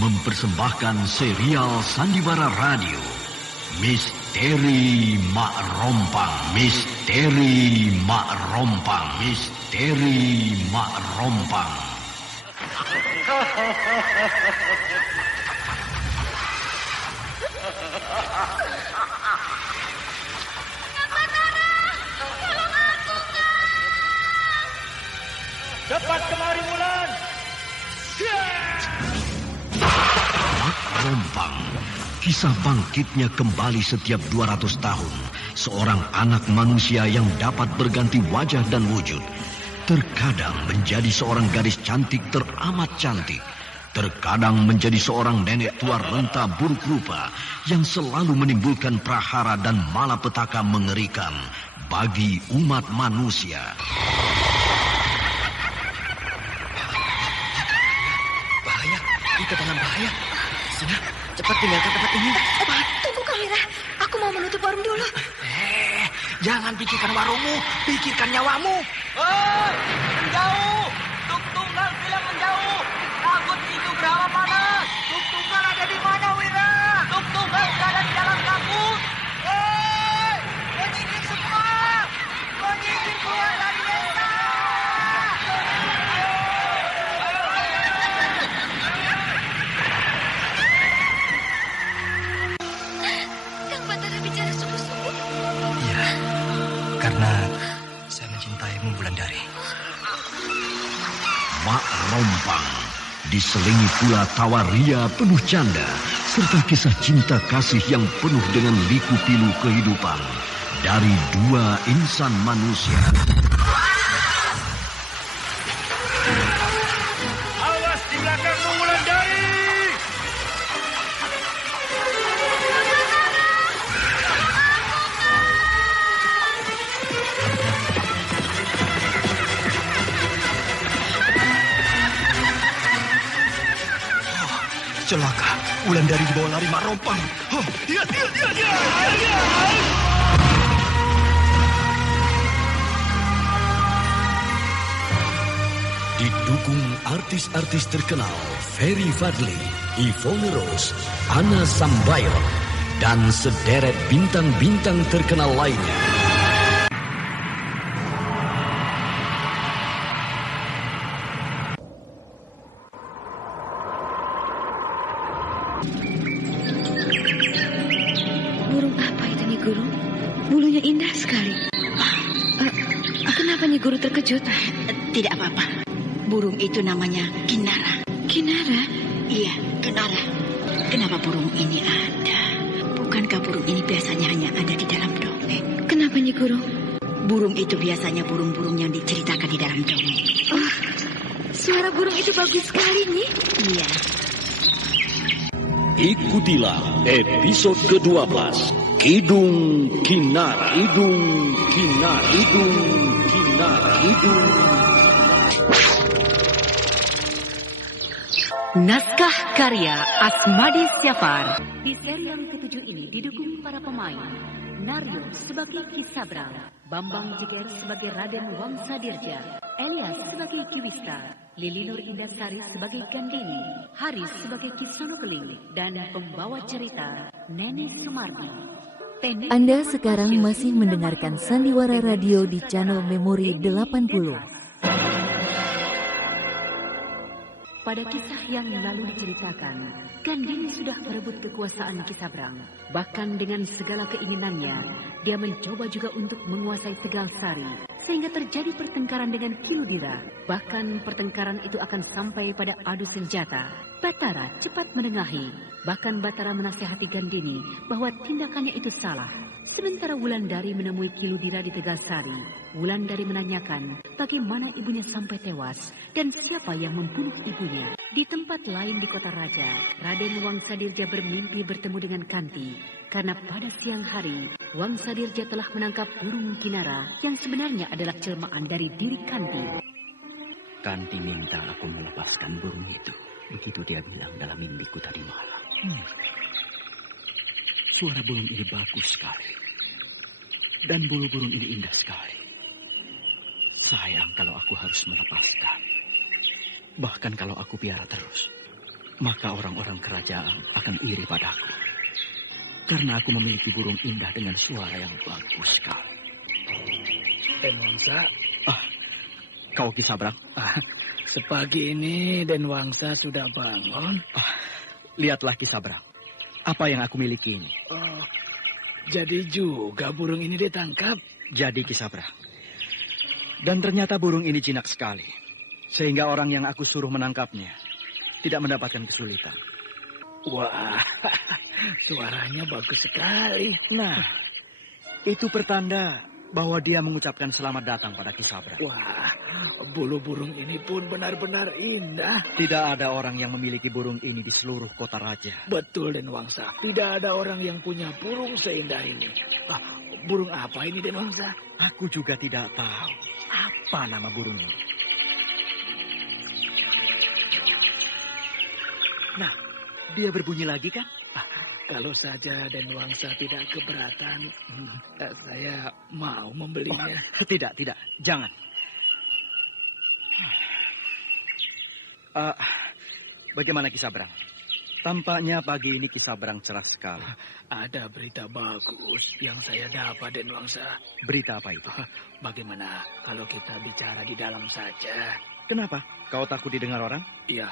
mempersembahkan serial Sandiwara Radio Misteri Mak Rompang. Misteri Mak Rompang. Misteri Mak Rompang. Cepat kemari, Wulan. Mak Rompang. Kisah bangkitnya kembali setiap 200 tahun. Seorang anak manusia yang dapat berganti wajah dan wujud. Terkadang menjadi seorang gadis cantik teramat cantik. Terkadang menjadi seorang nenek tua renta buruk rupa yang selalu menimbulkan prahara dan malapetaka mengerikan bagi umat manusia. Bahaya, kita dalam bahaya. Sina, cepat tinggalkan tempat ini. Cepat, tunggu Kamira. Aku mau menutup warung dulu. Jangan pikirkan warungmu, pikirkan nyawamu. Hei, menjauh. Tuk Tunggal bilang menjauh. Takut itu berapa panas. Tuk Tunggal ada di mana, Wira? Tuk Tunggal berada di dalam kabut. Hei, penyihir semua. Penyihir keluar dari desa. Kang Batara bicara sungguh-sungguh. Iya, karena saya mencintaimu, Wulandari. Mak Rompang diselingi pula tawa ria penuh canda serta kisah cinta kasih yang penuh dengan liku-pilu kehidupan dari dua insan manusia. Awas di belakangmu, Wulandari. Celaka, Wulandari dibawa lari Mak Rompang. Dia. Didukung artis-artis terkenal Ferry Fadli, Yvonne Rose, Anna Sambayot, dan sederet bintang-bintang terkenal lainnya. Burung apa itu, Nyi Guru? Bulunya indah sekali. Kenapa Nyi Guru terkejut? Tidak apa-apa. Burung itu namanya Kinara. Kinara? Iya, Kinara. Kenapa burung ini ada? Bukankah burung ini biasanya hanya ada di dalam dongeng? Kenapa Nyi Guru? Burung itu biasanya burung-burung yang diceritakan di dalam dongeng. Oh, suara burung itu bagus sekali, Nyi. Iya. Ikutilah episode ke-12 Kidung Kinara. Kidung Kinara. Kidung Kinara. Kidung. Naskah karya Asmadi Syafar. Di seri yang ke-7 ini didukung para pemain. Naryo sebagai Ki Sabrang, Bambang Jeger sebagai Raden Wangsadirja, Elias sebagai Ki Wista, Lili Nur Indasari sebagai Gandini, Haris sebagai Ki Sonokeling, dan pembawa cerita Neni Sumardi. Anda sekarang masih mendengarkan Sandiwara Radio di channel Memori 80. Pada kisah yang lalu diceritakan, Gandini sudah merebut kekuasaan Ki Sabrang. Bahkan dengan segala keinginannya, dia mencoba juga untuk menguasai Tegal Sari, sehingga terjadi pertengkaran dengan Ki Ludira. Bahkan pertengkaran itu akan sampai pada adu senjata. Batara cepat menengahi. Bahkan Batara menasihati Gandini bahwa tindakannya itu salah. Sementara Wulandari menemui Ki Ludira di Tegal Sari, Wulandari menanyakan bagaimana ibunya sampai tewas dan siapa yang membunuh ibunya. Di tempat lain di kota raja, Raden Wangsadirja bermimpi bertemu dengan Kanti karena pada siang hari Wangsadirja telah menangkap burung Kinara yang sebenarnya adalah jelmaan dari diri Kanti. Kanti minta aku melepaskan burung itu. Begitu dia bilang dalam mimpiku tadi malam. Suara burung ini bagus sekali. Dan bulu burung ini indah sekali. Sayang kalau aku harus melepaskan. Bahkan kalau aku piara terus. maka orang-orang kerajaan akan iri padaku. Karena aku memiliki burung indah dengan suara yang bagus sekali. Denwangsa, Kau Ki Sabrang? sepagi ini Denwangsa sudah bangun. Lihatlah Ki Sabrang, apa yang aku miliki ini. Oh, jadi juga burung ini ditangkap. Jadi Ki Sabrang. Dan ternyata burung ini jinak sekali. Sehingga orang yang aku suruh menangkapnya tidak mendapatkan kesulitan. Wah, suaranya bagus sekali. Nah, itu pertanda bahwa dia mengucapkan selamat datang pada Ki Sabrang. Wah, bulu burung ini pun benar-benar indah. Tidak ada orang yang memiliki burung ini di seluruh kota raja. Betul, Denwangsa. Tidak ada orang yang punya burung seindah ini. Burung apa ini, Denwangsa? Aku juga tidak tahu apa nama burung ini. Nah, dia berbunyi lagi kan? Kalau saja Denwangsa tidak keberatan, saya mau membelinya. Tidak, jangan. Bagaimana Ki Sabrang? Tampaknya pagi ini Ki Sabrang cerah sekali. Ada berita bagus yang saya dapat, Denwangsa. Berita apa itu? Bagaimana kalau kita bicara di dalam saja? Kenapa? Kau takut didengar orang? Ya,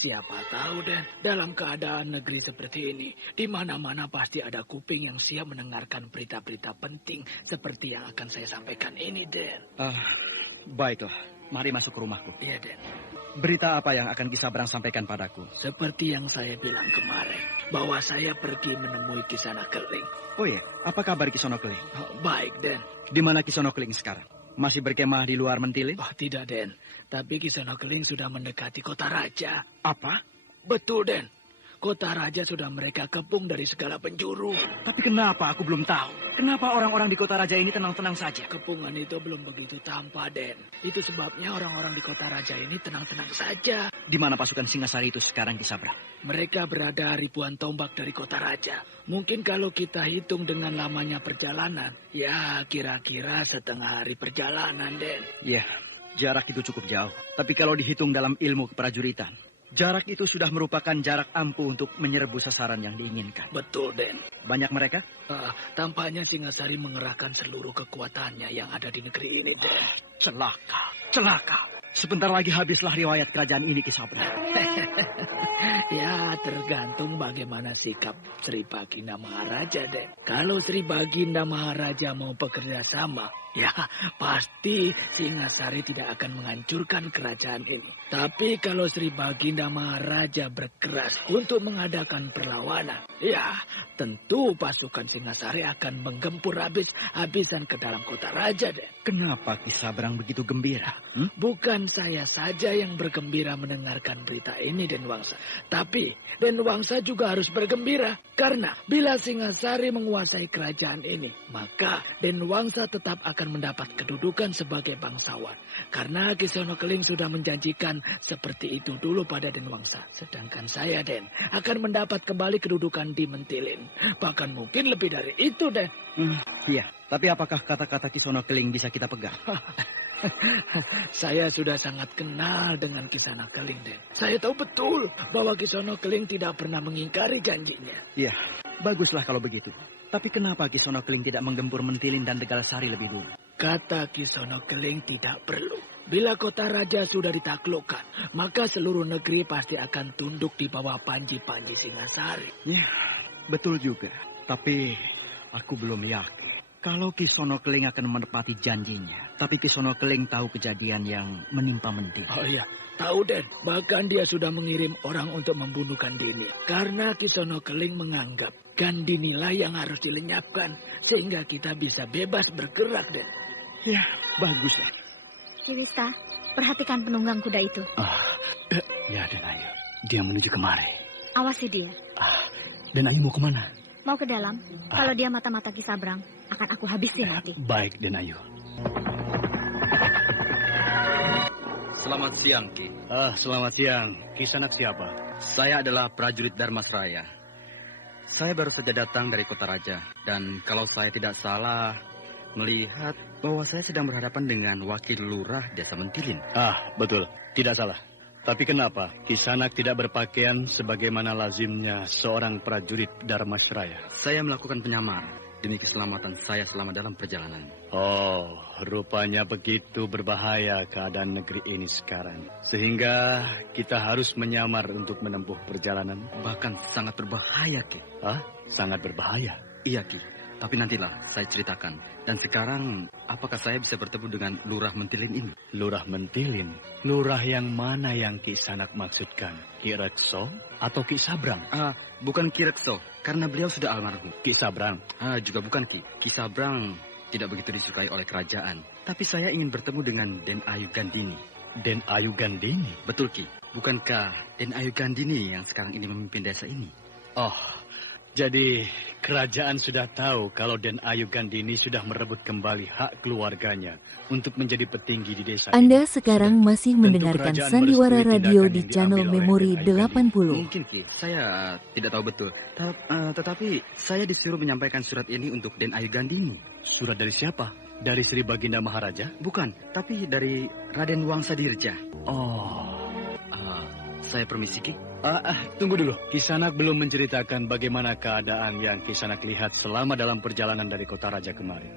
siapa tahu, Den. Dalam keadaan negeri seperti ini, di mana-mana pasti ada kuping yang siap mendengarkan berita-berita penting seperti yang akan saya sampaikan ini, Den. Baiklah. Mari masuk ke rumahku. Iya, Den. Berita apa yang akan Ki Sabrang sampaikan padaku? Seperti yang saya bilang kemarin, bahwa saya pergi menemui Kisana Keling. Oh iya, apa kabar Kisono Keling? Baik, Den. Di mana Kisono Keling sekarang? Masih berkemah di luar Mentilin? Tidak, Den. Tapi Kisana Keling sudah mendekati kota raja. Apa? Betul, Den. Kota raja sudah mereka kepung dari segala penjuru. Tapi kenapa aku belum tahu? Kenapa orang-orang di kota raja ini tenang-tenang saja? Kepungan itu belum begitu tampak, Den. Itu sebabnya orang-orang di kota raja ini tenang-tenang saja. Di mana pasukan Singasari itu sekarang, Ki Sabrang? Mereka berada ribuan tombak dari kota raja. Mungkin kalau kita hitung dengan lamanya perjalanan, ya kira-kira setengah hari perjalanan, Den. Ya, jarak itu cukup jauh. Tapi kalau dihitung dalam ilmu keprajuritan, jarak itu sudah merupakan jarak ampuh untuk menyerbu sasaran yang diinginkan. Betul, Den. Banyak mereka? Tampaknya Singasari mengerahkan seluruh kekuatannya yang ada di negeri ini, Den. Celaka. Sebentar lagi habislah riwayat kerajaan ini, Ki Sabrang. Ya, tergantung bagaimana sikap Sri Baginda Maharaja, Den. Kalau Sri Baginda Maharaja mau bekerja sama, ya pasti Singasari tidak akan menghancurkan kerajaan ini. Tapi kalau Sri Baginda Maharaja berkeras untuk mengadakan perlawanan, ya tentu pasukan Singasari akan menggempur habis-habisan ke dalam kota raja, Den. Kenapa Ki Sabrang begitu gembira? Bukan saya saja yang bergembira mendengarkan berita ini, Denwangsa. Tapi Denwangsa juga harus bergembira. Karena bila Singasari menguasai kerajaan ini, maka Denwangsa tetap akan mendapat kedudukan sebagai bangsawan. Karena Kisono Keling sudah menjanjikan seperti itu dulu pada Denwangsa. Sedangkan saya, Den, akan mendapat kembali kedudukan di Mentilin. Bahkan mungkin lebih dari itu, Den. Iya, tapi apakah kata-kata Kisono Keling bisa kita pegang? Saya sudah sangat kenal dengan Kisana Keling, Den. Saya tahu betul bahwa Kisono Keling tidak pernah mengingkari janjinya. Iya, baguslah kalau begitu. Tapi kenapa Kisono Keling tidak menggempur Mentilin dan Tegal Sari lebih dulu? Kata Kisono Keling tidak perlu. Bila kota raja sudah ditaklukkan, maka seluruh negeri pasti akan tunduk di bawah panji-panji Singasari. Ya, betul juga. Tapi aku belum yakin kalau Kisono Keling akan menepati janjinya. Tapi Kisono Keling tahu kejadian yang menimpa Mentilin. Oh iya, tahu, Den. Bahkan dia sudah mengirim orang untuk membunuh Gandini. Karena Kisono Keling menganggap Gandinilah yang harus dilenyapkan. Sehingga kita bisa bebas bergerak, Den. Ya, bagus lah. Kiwista, perhatikan penunggang kuda itu. Ya, Den Ayu. Dia menuju kemari. Awasi dia. Den Ayu mau kemana? Mau ke dalam. Kalau dia mata-mata Ki Sabrang, akan aku habisin nanti. Baik, Den Ayu. Selamat siang, Ki. Selamat siang. Kisanak siapa? Saya adalah prajurit Dharmasraya. Saya baru saja datang dari kota raja. Dan kalau saya tidak salah, melihat bahwa saya sedang berhadapan dengan wakil lurah desa Mentilin. Betul. Tidak salah. Tapi kenapa Kisanak tidak berpakaian sebagaimana lazimnya seorang prajurit Dharmasraya? Saya melakukan penyamar demi keselamatan saya selama dalam perjalanan. Oh, rupanya begitu berbahaya keadaan negeri ini sekarang. Sehingga kita harus menyamar untuk menempuh perjalanan. Bahkan sangat berbahaya, Ki. Hah? Sangat berbahaya? Iya, Ki. Tapi nantilah saya ceritakan. Dan sekarang, apakah saya bisa bertemu dengan Lurah Mentilin ini? Lurah Mentilin? Lurah yang mana yang Kisanak maksudkan? Ki Rekso atau Ki Sabrang? Bukan Ki Rekso, karena beliau sudah almarhum. Ki Sabrang? Juga bukan, Ki. Ki Sabrang tidak begitu disukai oleh kerajaan. Tapi saya ingin bertemu dengan Den Ayu Gandini. Den Ayu Gandini? Betul, Ki. Bukankah Den Ayu Gandini yang sekarang ini memimpin desa ini? Oh, jadi kerajaan sudah tahu kalau Den Ayu Gandini sudah merebut kembali hak keluarganya untuk menjadi petinggi di desa. Anda sekarang masih mendengarkan Sandiwara Radio di channel Memori 80. Mungkin, Ki. Saya tidak tahu betul. Tetapi saya disuruh menyampaikan surat ini untuk Den Ayu Gandini. Surat dari siapa? Dari Sri Baginda Maharaja? Bukan, tapi dari Raden Wangsadirja. Oh. Saya permisi, Ki. Tunggu dulu. Kisanak belum menceritakan bagaimana keadaan yang Kisanak lihat selama dalam perjalanan dari kota raja kemarin.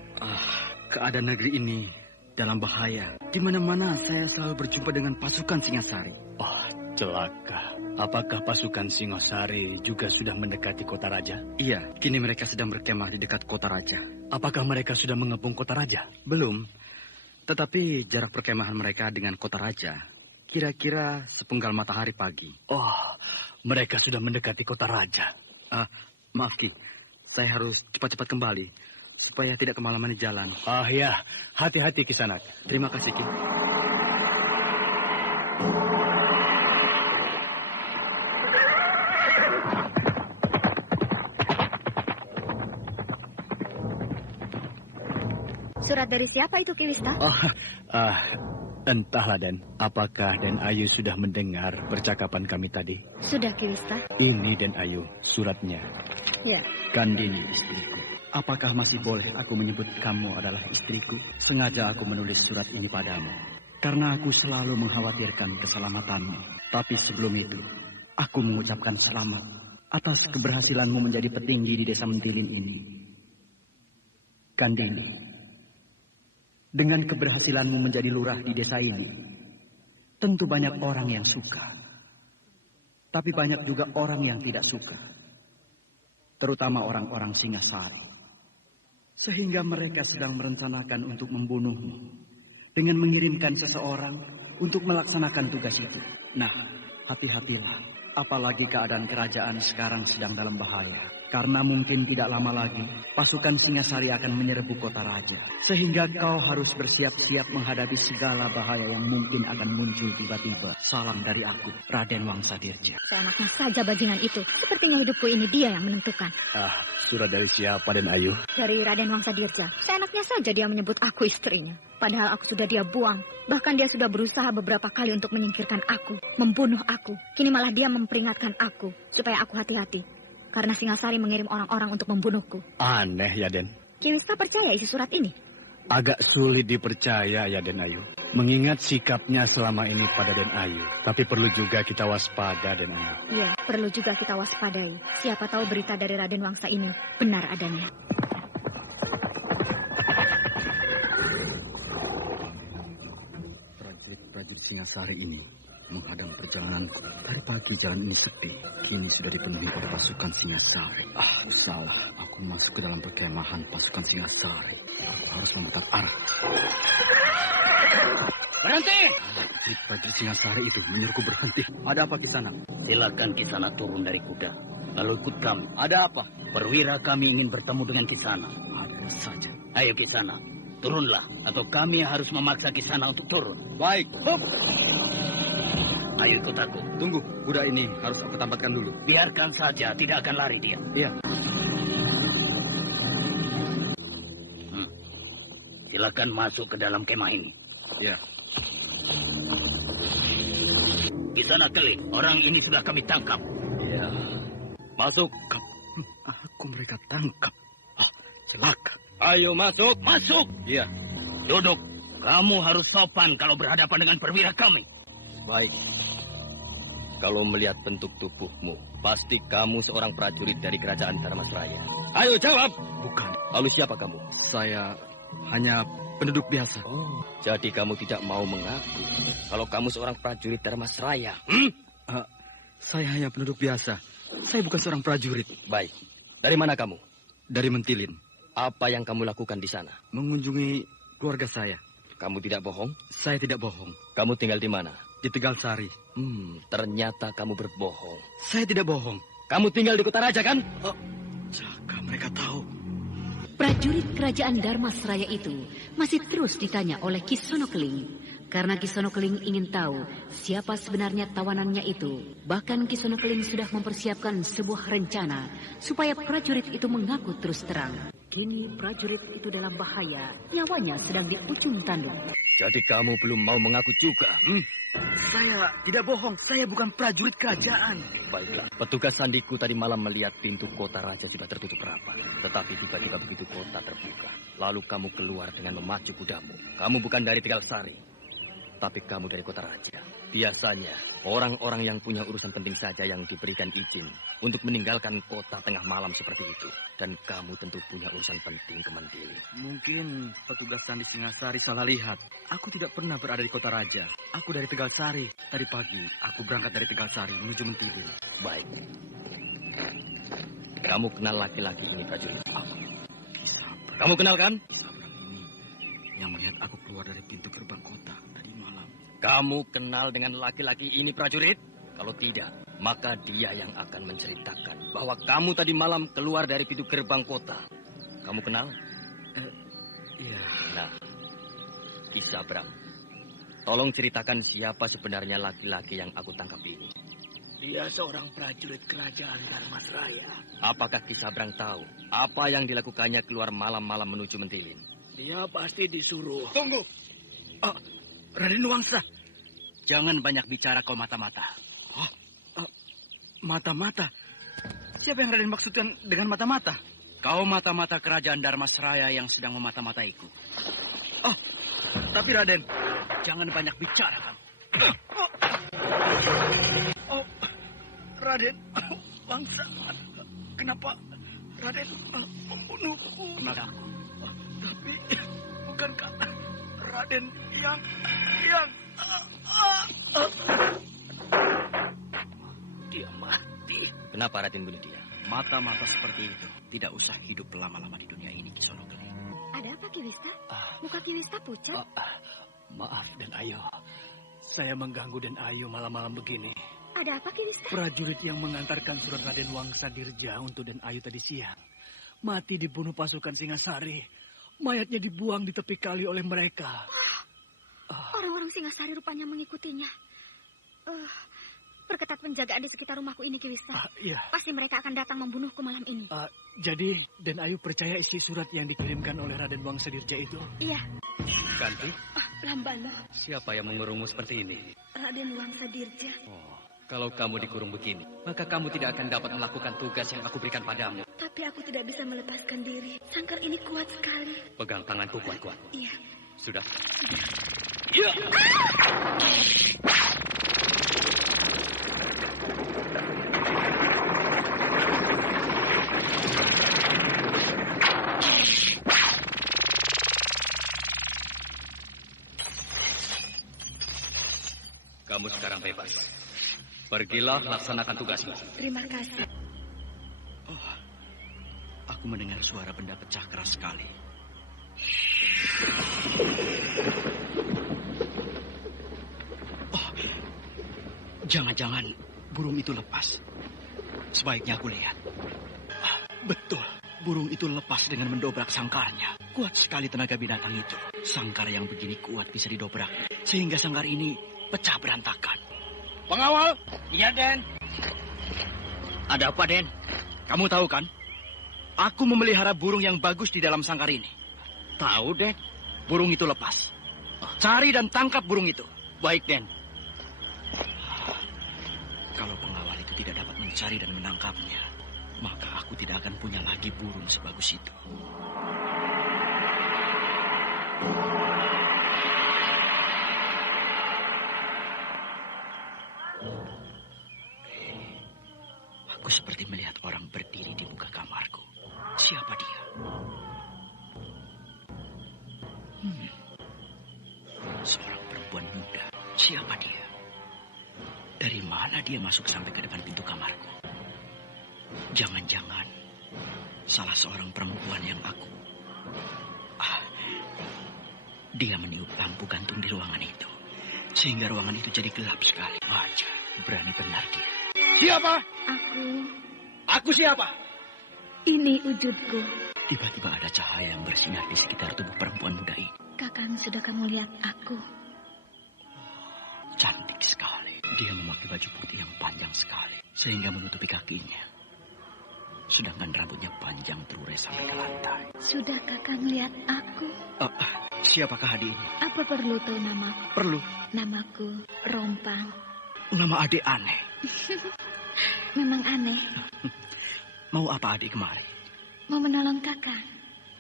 Keadaan negeri ini dalam bahaya. Di mana-mana saya selalu berjumpa dengan pasukan Singasari. Oh, celaka. Apakah pasukan Singosari juga sudah mendekati kota raja? Iya, kini mereka sedang berkemah di dekat kota raja. Apakah mereka sudah mengepung kota raja? Belum. Tetapi jarak perkemahan mereka dengan kota raja kira-kira sepenggal matahari pagi. Oh, mereka sudah mendekati kota raja. Maaf, Ki. Saya harus cepat-cepat kembali supaya tidak kemalaman di jalan. Ya, hati-hati Kisanak. Terima kasih, Ki. Surat dari siapa itu, Ki Wista? Entahlah, Den. Apakah Den Ayu sudah mendengar percakapan kami tadi? Sudah, Ki Wista. Ini Den Ayu, suratnya. Ya. Gandini, istriku. Apakah masih boleh aku menyebut kamu adalah istriku? Sengaja aku menulis surat ini padamu. Karena aku selalu mengkhawatirkan keselamatanmu. Tapi sebelum itu, aku mengucapkan selamat atas keberhasilanmu menjadi petinggi di desa Mentilin ini. Gandini. Dengan keberhasilanmu menjadi lurah di desa ini, tentu banyak orang yang suka. Tapi banyak juga orang yang tidak suka. Terutama orang-orang Singasari. Sehingga mereka sedang merencanakan untuk membunuhmu dengan mengirimkan seseorang untuk melaksanakan tugas itu. Nah, hati-hatilah. Apalagi keadaan kerajaan sekarang sedang dalam bahaya. Karena mungkin tidak lama lagi, pasukan Singasari akan menyerbu kota raja. Sehingga kau harus bersiap-siap menghadapi segala bahaya yang mungkin akan muncul tiba-tiba. Salam dari aku, Raden Wangsadirja. Seenaknya saja bajingan itu. Sepertinya hidupku ini dia yang menentukan. Surat dari siapa, Den Ayu? Dari Raden Wangsadirja. Seenaknya saja dia menyebut aku istrinya. Padahal aku sudah dia buang. Bahkan dia sudah berusaha beberapa kali untuk menyingkirkan aku. Membunuh aku. Kini malah dia memperingatkan aku. Supaya aku hati-hati. Karena Singasari mengirim orang-orang untuk membunuhku. Aneh ya, Den. Ki Wista percaya isi surat ini? Agak sulit dipercaya ya, Den Ayu. Mengingat sikapnya selama ini pada Den Ayu. Tapi perlu juga kita waspada, Den Ayu. Iya, perlu juga kita waspadai. Siapa tahu berita dari Raden Wangsa ini benar adanya. Prajurit Singasari ini menghadang perjalananku. Dari pagi jalan ini sepi. Kini sudah dipenuhi oleh pasukan Singasari. Salah. Aku masuk ke dalam perkemahan pasukan Singasari. Aku harus memutar arah. Berhenti! Prajurit Singasari itu menyuruhku berhenti. Ada apa Kisana? Silakan Kisana turun dari kuda. Lalu ikut kami. Ada apa? Perwira kami ingin bertemu dengan Kisana. Ada saja. Ayo Kisana, turunlah. Atau kami harus memaksa Kisana untuk turun. Baik. Hup. Ayo ikut aku. Tunggu, kuda ini harus aku tampatkan dulu. Biarkan saja, tidak akan lari dia. Iya. Silakan masuk ke dalam kemah ini. Iya. Di sana Keling, orang ini sudah kami tangkap. Iya. Masuk. Aku mereka tangkap. Celaka. Ayo masuk. Masuk. Iya. Duduk. Kamu harus sopan kalau berhadapan dengan perwira kami. Baik. Kalau melihat bentuk tubuhmu, pasti kamu seorang prajurit dari kerajaan Dharmasraya. Ayo jawab. Bukan. Lalu siapa kamu? Saya hanya penduduk biasa. Oh, jadi kamu tidak mau mengaku kalau kamu seorang prajurit Dharmasraya? Saya hanya penduduk biasa. Saya bukan seorang prajurit. Baik. Dari mana kamu? Dari Mentilin. Apa yang kamu lakukan di sana? Mengunjungi keluarga saya. Kamu tidak bohong? Saya tidak bohong. Kamu tinggal di mana? Di Tegalsari. Ternyata kamu berbohong. Saya tidak bohong. Kamu tinggal di Kota Raja, kan? Jaka mereka tahu. Prajurit kerajaan Dharmasraya itu masih terus ditanya oleh Kisono Keling. Karena Kisono Keling ingin tahu siapa sebenarnya tawanannya itu. Bahkan Kisono Keling sudah mempersiapkan sebuah rencana supaya prajurit itu mengaku terus terang. Kini prajurit itu dalam bahaya, nyawanya sedang di ujung tanduk. Jadi kamu belum mau mengaku juga? Saya tidak bohong, saya bukan prajurit kerajaan. Baiklah, petugas sandiku tadi malam melihat pintu Kota Raja sudah tertutup rapat. Tetapi tiba-tiba begitu kota terbuka, lalu kamu keluar dengan memacu kudamu. Kamu bukan dari Tegalsari, tapi kamu dari Kota Raja. Biasanya, orang-orang yang punya urusan penting saja yang diberikan izin untuk meninggalkan kota tengah malam seperti itu. Dan kamu tentu punya urusan penting ke Mentilin. Mungkin petugas Sandi Singasari salah lihat. Aku tidak pernah berada di Kota Raja. Aku dari Tegalsari. Tadi pagi, aku berangkat dari Tegalsari menuju Mentilin. Baik. Kamu kenal laki-laki ini, prajurit? Kamu kenal, kan? Ini yang melihat aku keluar dari pintu gerbang kota tadi malam. Kamu kenal dengan laki-laki ini, prajurit? Kalau tidak, maka dia yang akan menceritakan bahwa kamu tadi malam keluar dari pintu gerbang kota. Kamu kenal? Iya. Nah, Kisabrang, tolong ceritakan siapa sebenarnya laki-laki yang aku tangkap ini. Dia seorang prajurit kerajaan Dharmasraya. Apakah Kisabrang tahu apa yang dilakukannya keluar malam-malam menuju Mentilin? Dia pasti disuruh. Tunggu. Raden Wangsa, jangan banyak bicara kau mata-mata. Mata-mata? Siapa yang Raden maksudkan dengan mata-mata? Kau mata-mata kerajaan Dharmasraya yang sedang memata-mataiku. Tapi Raden, jangan banyak bicara kamu. Raden Wangsa, kenapa Raden membunuhku? Tapi bukankah Raden yang dia mati. Kenapa Raden bunuh dia? Mata-mata seperti itu tidak usah hidup lama-lama di dunia ini, Kisono Keling. Ada apa, Kiwista? Muka Kiwista pucat. Maaf, Den Ayu. Saya mengganggu Den Ayu malam-malam begini. Ada apa, Kiwista? Prajurit yang mengantarkan surat Raden Wangsa Dirja untuk Den Ayu tadi siang mati dibunuh pasukan Singasari. Mayatnya dibuang di tepi kali oleh mereka. Orang-orang Singasari rupanya mengikutinya. Perketat penjagaan di sekitar rumahku ini, Kiwista. Iya. Pasti mereka akan datang membunuhku malam ini. Jadi, Den Ayu percaya isi surat yang dikirimkan oleh Raden Wangsa Dirja itu? Iya. Ganti? Lambano. Siapa yang mengurungmu seperti ini? Raden Wangsa Dirja. Kalau kamu dikurung begini, maka kamu tidak akan dapat melakukan tugas yang aku berikan padamu. Tapi aku tidak bisa melepaskan diri. Sangkar ini kuat sekali. Pegang tanganku kuat-kuat. Iya. Sudah. Iya. Kamu sekarang bebas. Pergilah laksanakan tugasmu. Terima kasih. Aku mendengar suara benda pecah keras sekali. Jangan-jangan burung itu lepas. Sebaiknya aku lihat. Betul, burung itu lepas dengan mendobrak sangkarnya. Kuat sekali tenaga binatang itu. Sangkar yang begini kuat bisa didobrak, sehingga sangkar ini pecah berantakan. Pengawal? Iya, Den. Ada apa, Den? Kamu tahu kan? Aku memelihara burung yang bagus di dalam sangkar ini. Tahu, Den? Burung itu lepas. Cari dan tangkap burung itu. Baik, Den. Kalau pengawal itu tidak dapat mencari dan menangkapnya, maka aku tidak akan punya lagi burung sebagus itu. Aku seperti melihat orang berdiri di muka kamarku. Siapa dia? Seorang perempuan muda. Siapa dia? Dari mana dia masuk sampai ke depan pintu kamarku? Jangan-jangan salah seorang perempuan yang aku... Dia meniup lampu gantung di ruangan itu. Sehingga ruangan itu jadi gelap sekali. Wajah, berani benar dia. Siapa? Aku siapa? Ini wujudku. Tiba-tiba ada cahaya yang bersinar di sekitar tubuh perempuan muda ini. Kakang, sudah kamu lihat aku? Cantik sekali. Dia memakai baju putih yang panjang sekali. Sehingga menutupi kakinya. Sedangkan rambutnya panjang terurai sampai ke lantai. Sudah Kakang lihat aku? Siapakah adik ini? Apa perlu tahu namaku? Perlu. Namaku Rompang. Nama adik aneh. Memang aneh. Mau apa adik kemari? Mau menolong Kakang.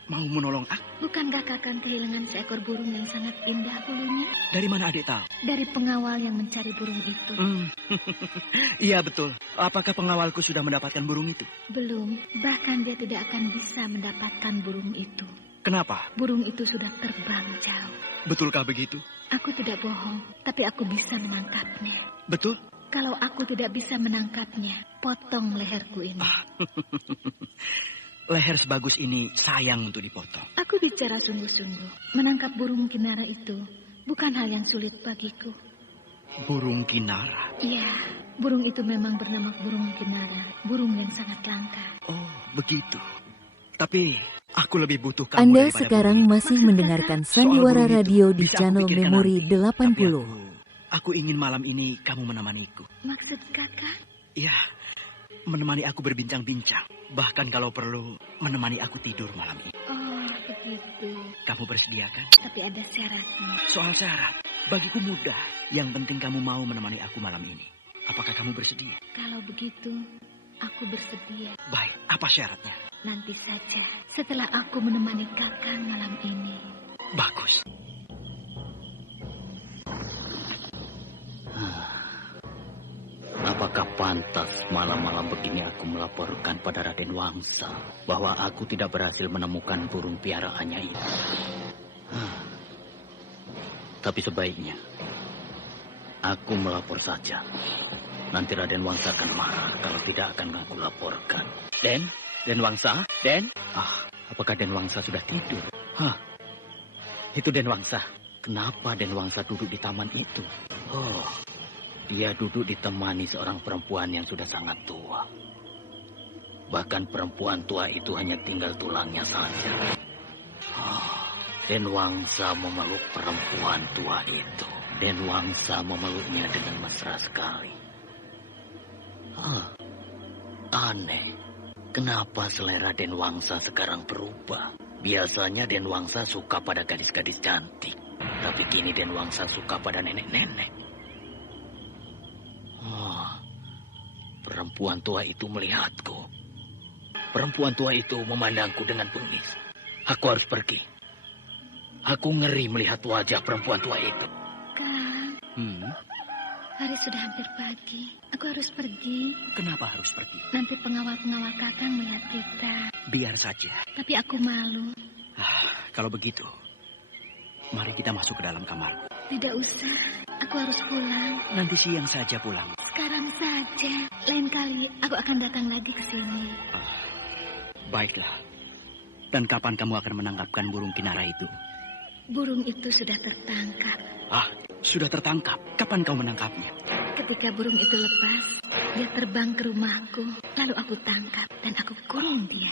Mau menolong aku? Bukankah Kakang kehilangan seekor burung yang sangat indah bulunya? Dari mana adik tahu? Dari pengawal yang mencari burung itu. Iya betul. Apakah pengawalku sudah mendapatkan burung itu? Belum. Bahkan dia tidak akan bisa mendapatkan burung itu. Kenapa? Burung itu sudah terbang jauh. Betulkah begitu? Aku tidak bohong, tapi aku bisa menangkapnya. Betul? Kalau aku tidak bisa menangkapnya, potong leherku ini. Leher sebagus ini sayang untuk dipotong. Aku bicara sungguh-sungguh. Menangkap burung kinara itu bukan hal yang sulit bagiku. Burung kinara? Iya, burung itu memang bernama burung kinara. Burung yang sangat langka. Oh, begitu. Tapi aku lebih butuh kamu. Anda sekarang masih mendengarkan Sandiwara Radio di channel Memori 80. Aku ingin malam ini kamu menemaniku. Maksud Kakak? Ya, menemani aku berbincang-bincang. Bahkan kalau perlu, menemani aku tidur malam ini. Oh, begitu. Kamu bersedia kan? Tapi ada syaratnya. Soal syarat, bagiku mudah. Yang penting kamu mau menemani aku malam ini. Apakah kamu bersedia? Kalau begitu, aku bersedia. Baik, apa syaratnya? Nanti saja, setelah aku menemani Kakang malam ini. Bagus. Apakah pantas malam-malam begini aku melaporkan pada Raden Wangsa bahwa aku tidak berhasil menemukan burung piaraannya itu? Tapi sebaiknya aku melapor saja. Nanti Raden Wangsa akan marah kalau tidak akan aku laporkan. Den Wangsa? Den? Apakah Den Wangsa sudah tidur? Itu Den Wangsa. Kenapa Den Wangsa duduk di taman itu? Oh, dia duduk ditemani seorang perempuan yang sudah sangat tua. Bahkan perempuan tua itu hanya tinggal tulangnya saja. Den Wangsa memeluk perempuan tua itu. Den Wangsa memeluknya dengan mesra sekali. Aneh. Kenapa selera Den Wangsa sekarang berubah? Biasanya Den Wangsa suka pada gadis-gadis cantik. Tapi kini Den Wangsa suka pada nenek-nenek. Perempuan tua itu melihatku. Perempuan tua itu memandangku dengan bengis. Aku harus pergi. Aku ngeri melihat wajah perempuan tua itu. Kang, hari sudah hampir pagi. Aku harus pergi. Kenapa harus pergi? Nanti pengawal-pengawal Kakang melihat kita. Biar saja. Tapi aku malu. Kalau begitu, mari kita masuk ke dalam kamarku. Tidak usah, aku harus pulang. Nanti siang saja pulang. Sekarang saja. Lain kali aku akan datang lagi ke sini. Baiklah. Dan kapan kamu akan menangkapkan burung kinara itu? Burung itu sudah tertangkap. Sudah tertangkap? Kapan kau menangkapnya? Ketika burung itu lepas, dia terbang ke rumahku. Lalu aku tangkap dan aku kurung dia.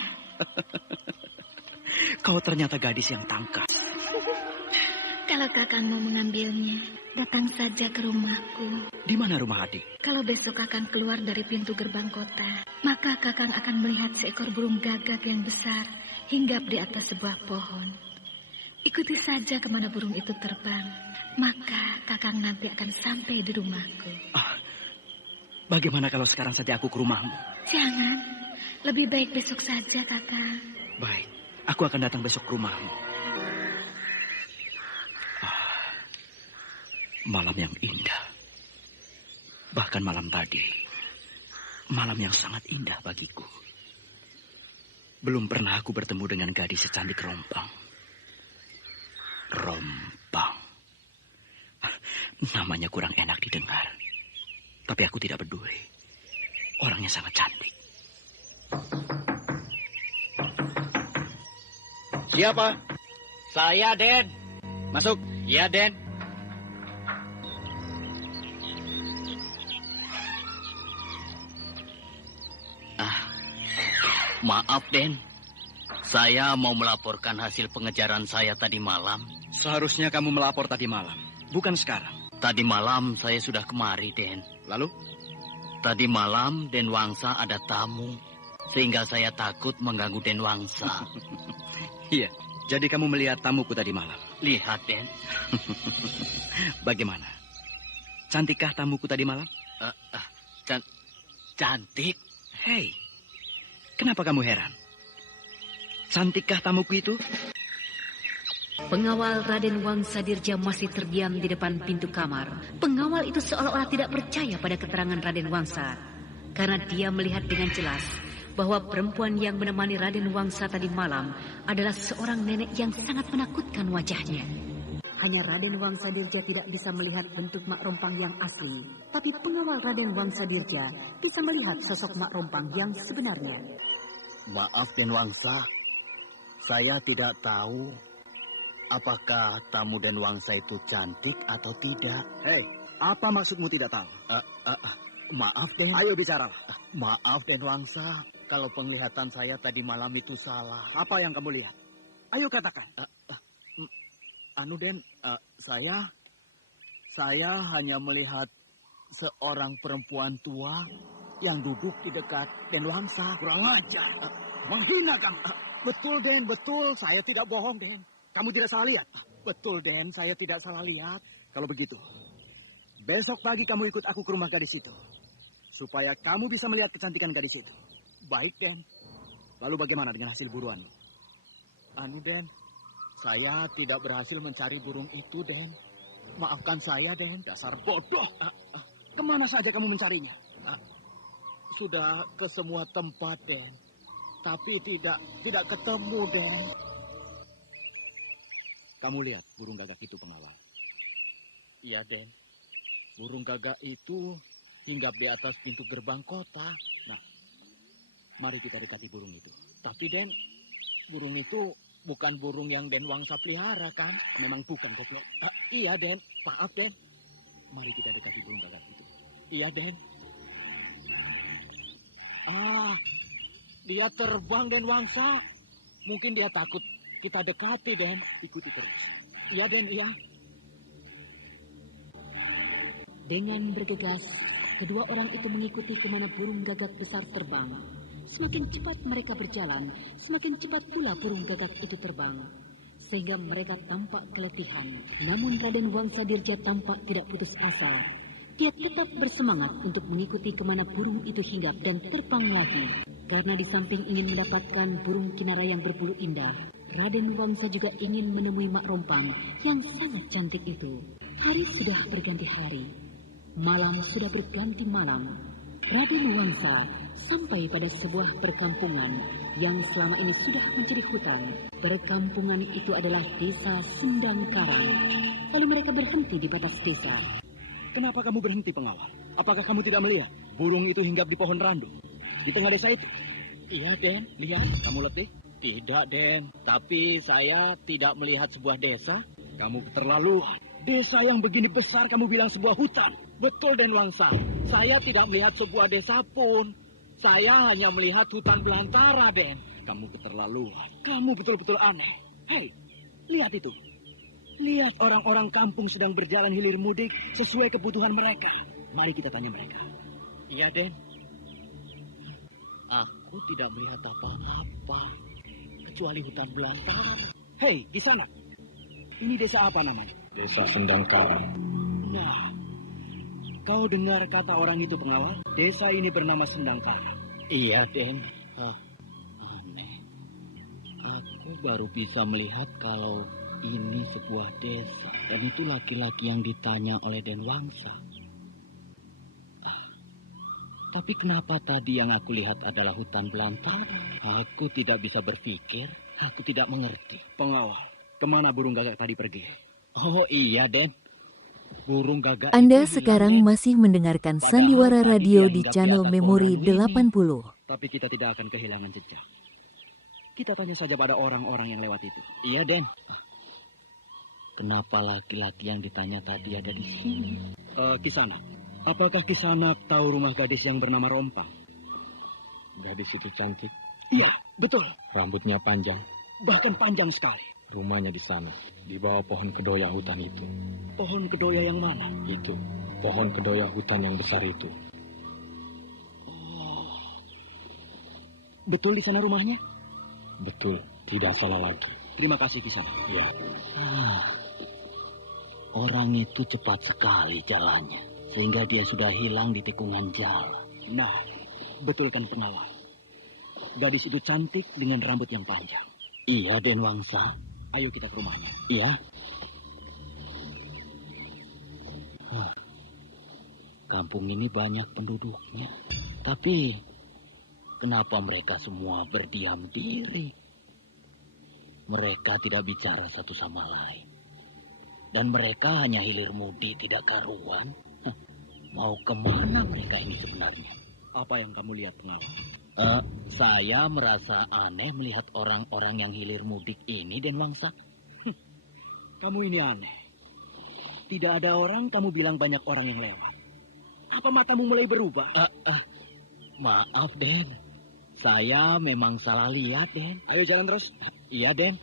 Kau ternyata gadis yang tangkap. Kalau Kakang mau mengambilnya, datang saja ke rumahku. Di mana rumah adik? Kalau besok Kakang keluar dari pintu gerbang kota, maka Kakang akan melihat seekor burung gagak yang besar hinggap di atas sebuah pohon. Ikuti saja kemana burung itu terbang, maka Kakang nanti akan sampai di rumahku. Bagaimana kalau sekarang saja aku ke rumahmu? Jangan, lebih baik besok saja, Kakang. Baik, aku akan datang besok ke rumahmu. Malam yang indah. Bahkan malam tadi, malam yang sangat indah bagiku. Belum pernah aku bertemu dengan gadis secantik Rompang. Rompang. Namanya kurang enak didengar. Tapi aku tidak peduli. Orangnya sangat cantik. Siapa? Saya, Den. Masuk. Iya, Den. Maaf, Den. Saya mau melaporkan hasil pengejaran saya tadi malam. Seharusnya kamu melapor tadi malam, bukan sekarang. Tadi malam saya sudah kemari, Den. Lalu? Tadi malam Den Wangsa ada tamu, sehingga saya takut mengganggu Den Wangsa. Iya, jadi kamu melihat tamuku tadi malam? Lihat, Den. Bagaimana? Cantikkah tamuku tadi malam? Cantik? Hei, kenapa kamu heran? Cantikkah tamuku itu? Pengawal Raden Wangsa Dirja masih terdiam di depan pintu kamar. Pengawal itu seolah-olah tidak percaya pada keterangan Raden Wangsa. Karena dia melihat dengan jelas bahwa perempuan yang menemani Raden Wangsa tadi malam adalah seorang nenek yang sangat menakutkan wajahnya. Hanya Raden Wangsa Dirja tidak bisa melihat bentuk Mak Rompang yang asli. Tapi pengawal Raden Wangsa Dirja bisa melihat sosok Mak Rompang yang sebenarnya. Maaf, Den Wangsa. Saya tidak tahu apakah tamu Den Wangsa itu cantik atau tidak. Hei, apa maksudmu tidak tahu? Maaf, Den. Ayo bicara. Maaf, Den Wangsa. Kalau penglihatan saya tadi malam itu salah. Apa yang kamu lihat? Ayo katakan. Den, saya hanya melihat seorang perempuan tua yang duduk di dekat Den Wangsa. Kurang ajar. Menghina kamu. Betul, Den, betul. Saya tidak bohong, Den. Kamu tidak salah lihat? Betul, Den. Saya tidak salah lihat. Kalau begitu, besok pagi kamu ikut aku ke rumah gadis itu. Supaya kamu bisa melihat kecantikan gadis itu. Baik, Den. Lalu bagaimana dengan hasil buruanmu? Den, saya tidak berhasil mencari burung itu, Den. Maafkan saya, Den. Dasar bodoh. Kemana saja kamu mencarinya? Sudah ke semua tempat, Den. Tapi tidak ketemu, Den. Kamu lihat burung gagak itu, pengawal? Iya, Den. Burung gagak itu hinggap di atas pintu gerbang kota. Nah, mari kita dekati burung itu. Tapi, Den, burung itu bukan burung yang Den Wangsa pelihara, kan? Memang bukan, goblok. Iya, Den. Maaf, Den. Mari kita dekati burung gagak itu. Iya, Den. Dia terbang, Den Wangsa. Mungkin dia takut kita dekati, Den. Ikuti terus. Iya, Den, iya. Dengan bergegas, kedua orang itu mengikuti kemana burung gagak besar terbang. Semakin cepat mereka berjalan, semakin cepat pula burung gagak itu terbang. Sehingga mereka tampak keletihan. Namun Raden Wangsa Dirja tampak tidak putus asa. Dia tetap bersemangat untuk mengikuti kemana burung itu hinggap dan terbang lagi. Karena di samping ingin mendapatkan burung kinara yang berbulu indah, Raden Wangsa juga ingin menemui Mak Rompang yang sangat cantik itu. Hari sudah berganti hari. Malam sudah berganti malam. Raden Wangsa sampai pada sebuah perkampungan yang selama ini sudah menjadi hutan. Perkampungan itu adalah desa Sendang Karang. Lalu mereka berhenti di batas desa. Kenapa kamu berhenti, pengawal? Apakah kamu tidak melihat burung itu hinggap di pohon randu di tengah desa itu? Iya, Den. Lihat. Kamu letih? Tidak, Den. Tapi saya tidak melihat sebuah desa. Kamu keterlaluan. Desa yang begini besar kamu bilang sebuah hutan. Betul, Den Wangsa. Saya tidak melihat sebuah desa pun. Saya hanya melihat hutan belantara, Den. Kamu keterlaluan. Kamu betul-betul aneh. Hei, lihat itu. Lihat orang-orang kampung sedang berjalan hilir mudik sesuai kebutuhan mereka. Mari kita tanya mereka. Iya, Den. Aku tidak melihat apa-apa. Kecuali hutan belantara. Hei, di sana. Ini desa apa namanya? Desa Sendang Karang. Nah, kau dengar kata orang itu, pengawal? Desa ini bernama Sendang Karang. Iya, Den. Aneh. Aku baru bisa melihat kalau ini sebuah desa. Dan itu laki-laki yang ditanya oleh Den Wangsa. Tapi kenapa tadi yang aku lihat adalah hutan belantara? Aku tidak bisa berpikir. Aku tidak mengerti. Pengawal, kemana burung gagak tadi pergi? Oh iya, Den. Burung gagak Anda itu sekarang hilang, Den. masih mendengarkan Sandiwara Padahal tadi Radio dia di hinggap channel atas Memori pohon ini. 80. Tapi kita tidak akan kehilangan jejak. Kita tanya saja pada orang-orang yang lewat itu. Iya, Den. Kenapa laki-laki yang ditanya tadi ada di sini? Kisanak, apakah Kisanak tahu rumah gadis yang bernama Rompang? Gadis itu cantik. Iya, betul. Rambutnya panjang. Bahkan panjang sekali. Rumahnya di sana, di bawah pohon kedoya hutan itu. Pohon kedoya yang mana? Itu, pohon kedoya hutan yang besar itu. Oh, betul di sana rumahnya? Betul, tidak salah lagi. Terima kasih, Kisanak. Ya. Orang itu cepat sekali jalannya, sehingga dia sudah hilang di tikungan jalan. Nah, betul kan pengawal? Gadis itu cantik dengan rambut yang panjang. Iya, Den Wangsa. Ayo kita ke rumahnya. Iya. Kampung ini banyak penduduknya. Tapi, kenapa mereka semua berdiam diri? Mereka tidak bicara satu sama lain. Dan mereka hanya hilir mudi tidak karuan. Mau kemana mereka ini sebenarnya? Apa yang kamu lihat, pengawal? Saya merasa aneh melihat orang-orang yang hilir mudik ini, Den Wangsa. Kamu ini aneh. Tidak ada orang, kamu bilang banyak orang yang lewat. Apa matamu mulai berubah? Maaf, Den. Saya memang salah lihat, Den. Ayo jalan terus. Iya, Den.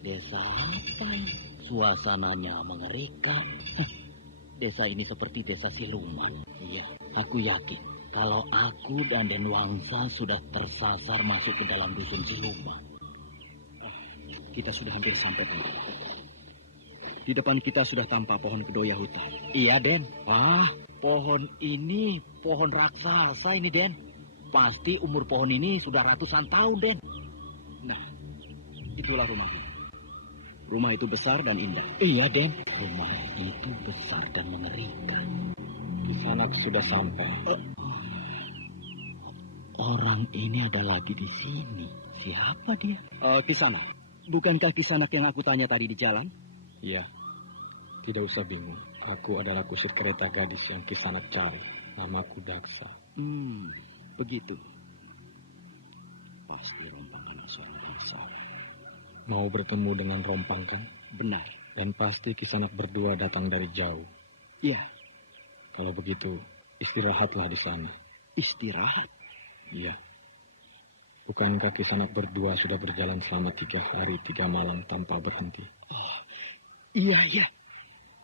Desa apa ini? Suasananya mengerikan. Desa ini seperti desa siluman. Iya, aku yakin. Kalau aku dan Den Wangsa sudah tersasar masuk ke dalam dusun siluman. Kita sudah hampir sampai, pengawal. Di depan kita sudah tampak pohon kedoya hutan. Iya, Den. Wah, pohon ini pohon raksasa ini, Den. Pasti umur pohon ini sudah ratusan tahun, Den. Nah, itulah rumahnya. Rumah itu besar dan indah. Iya, Den. Rumah itu besar dan mengerikan. Kisanak sudah sampai. Orang ini ada lagi di sini. Siapa dia? Kisanak. Bukankah Kisanak yang aku tanya tadi di jalan? Iya. Tidak usah bingung. Aku adalah kusir kereta gadis yang Kisanak cari. Namaku Daksa. Begitu. Pasti Rompang anak seorang bangsawan. Mau bertemu dengan Rompang, kan? Benar. Dan pasti Kisanak berdua datang dari jauh. Iya. Kalau begitu, istirahatlah di sana. Istirahat? Iya. Bukankah Kisanak berdua sudah berjalan selama 3 hari 3 malam tanpa berhenti? Oh, iya.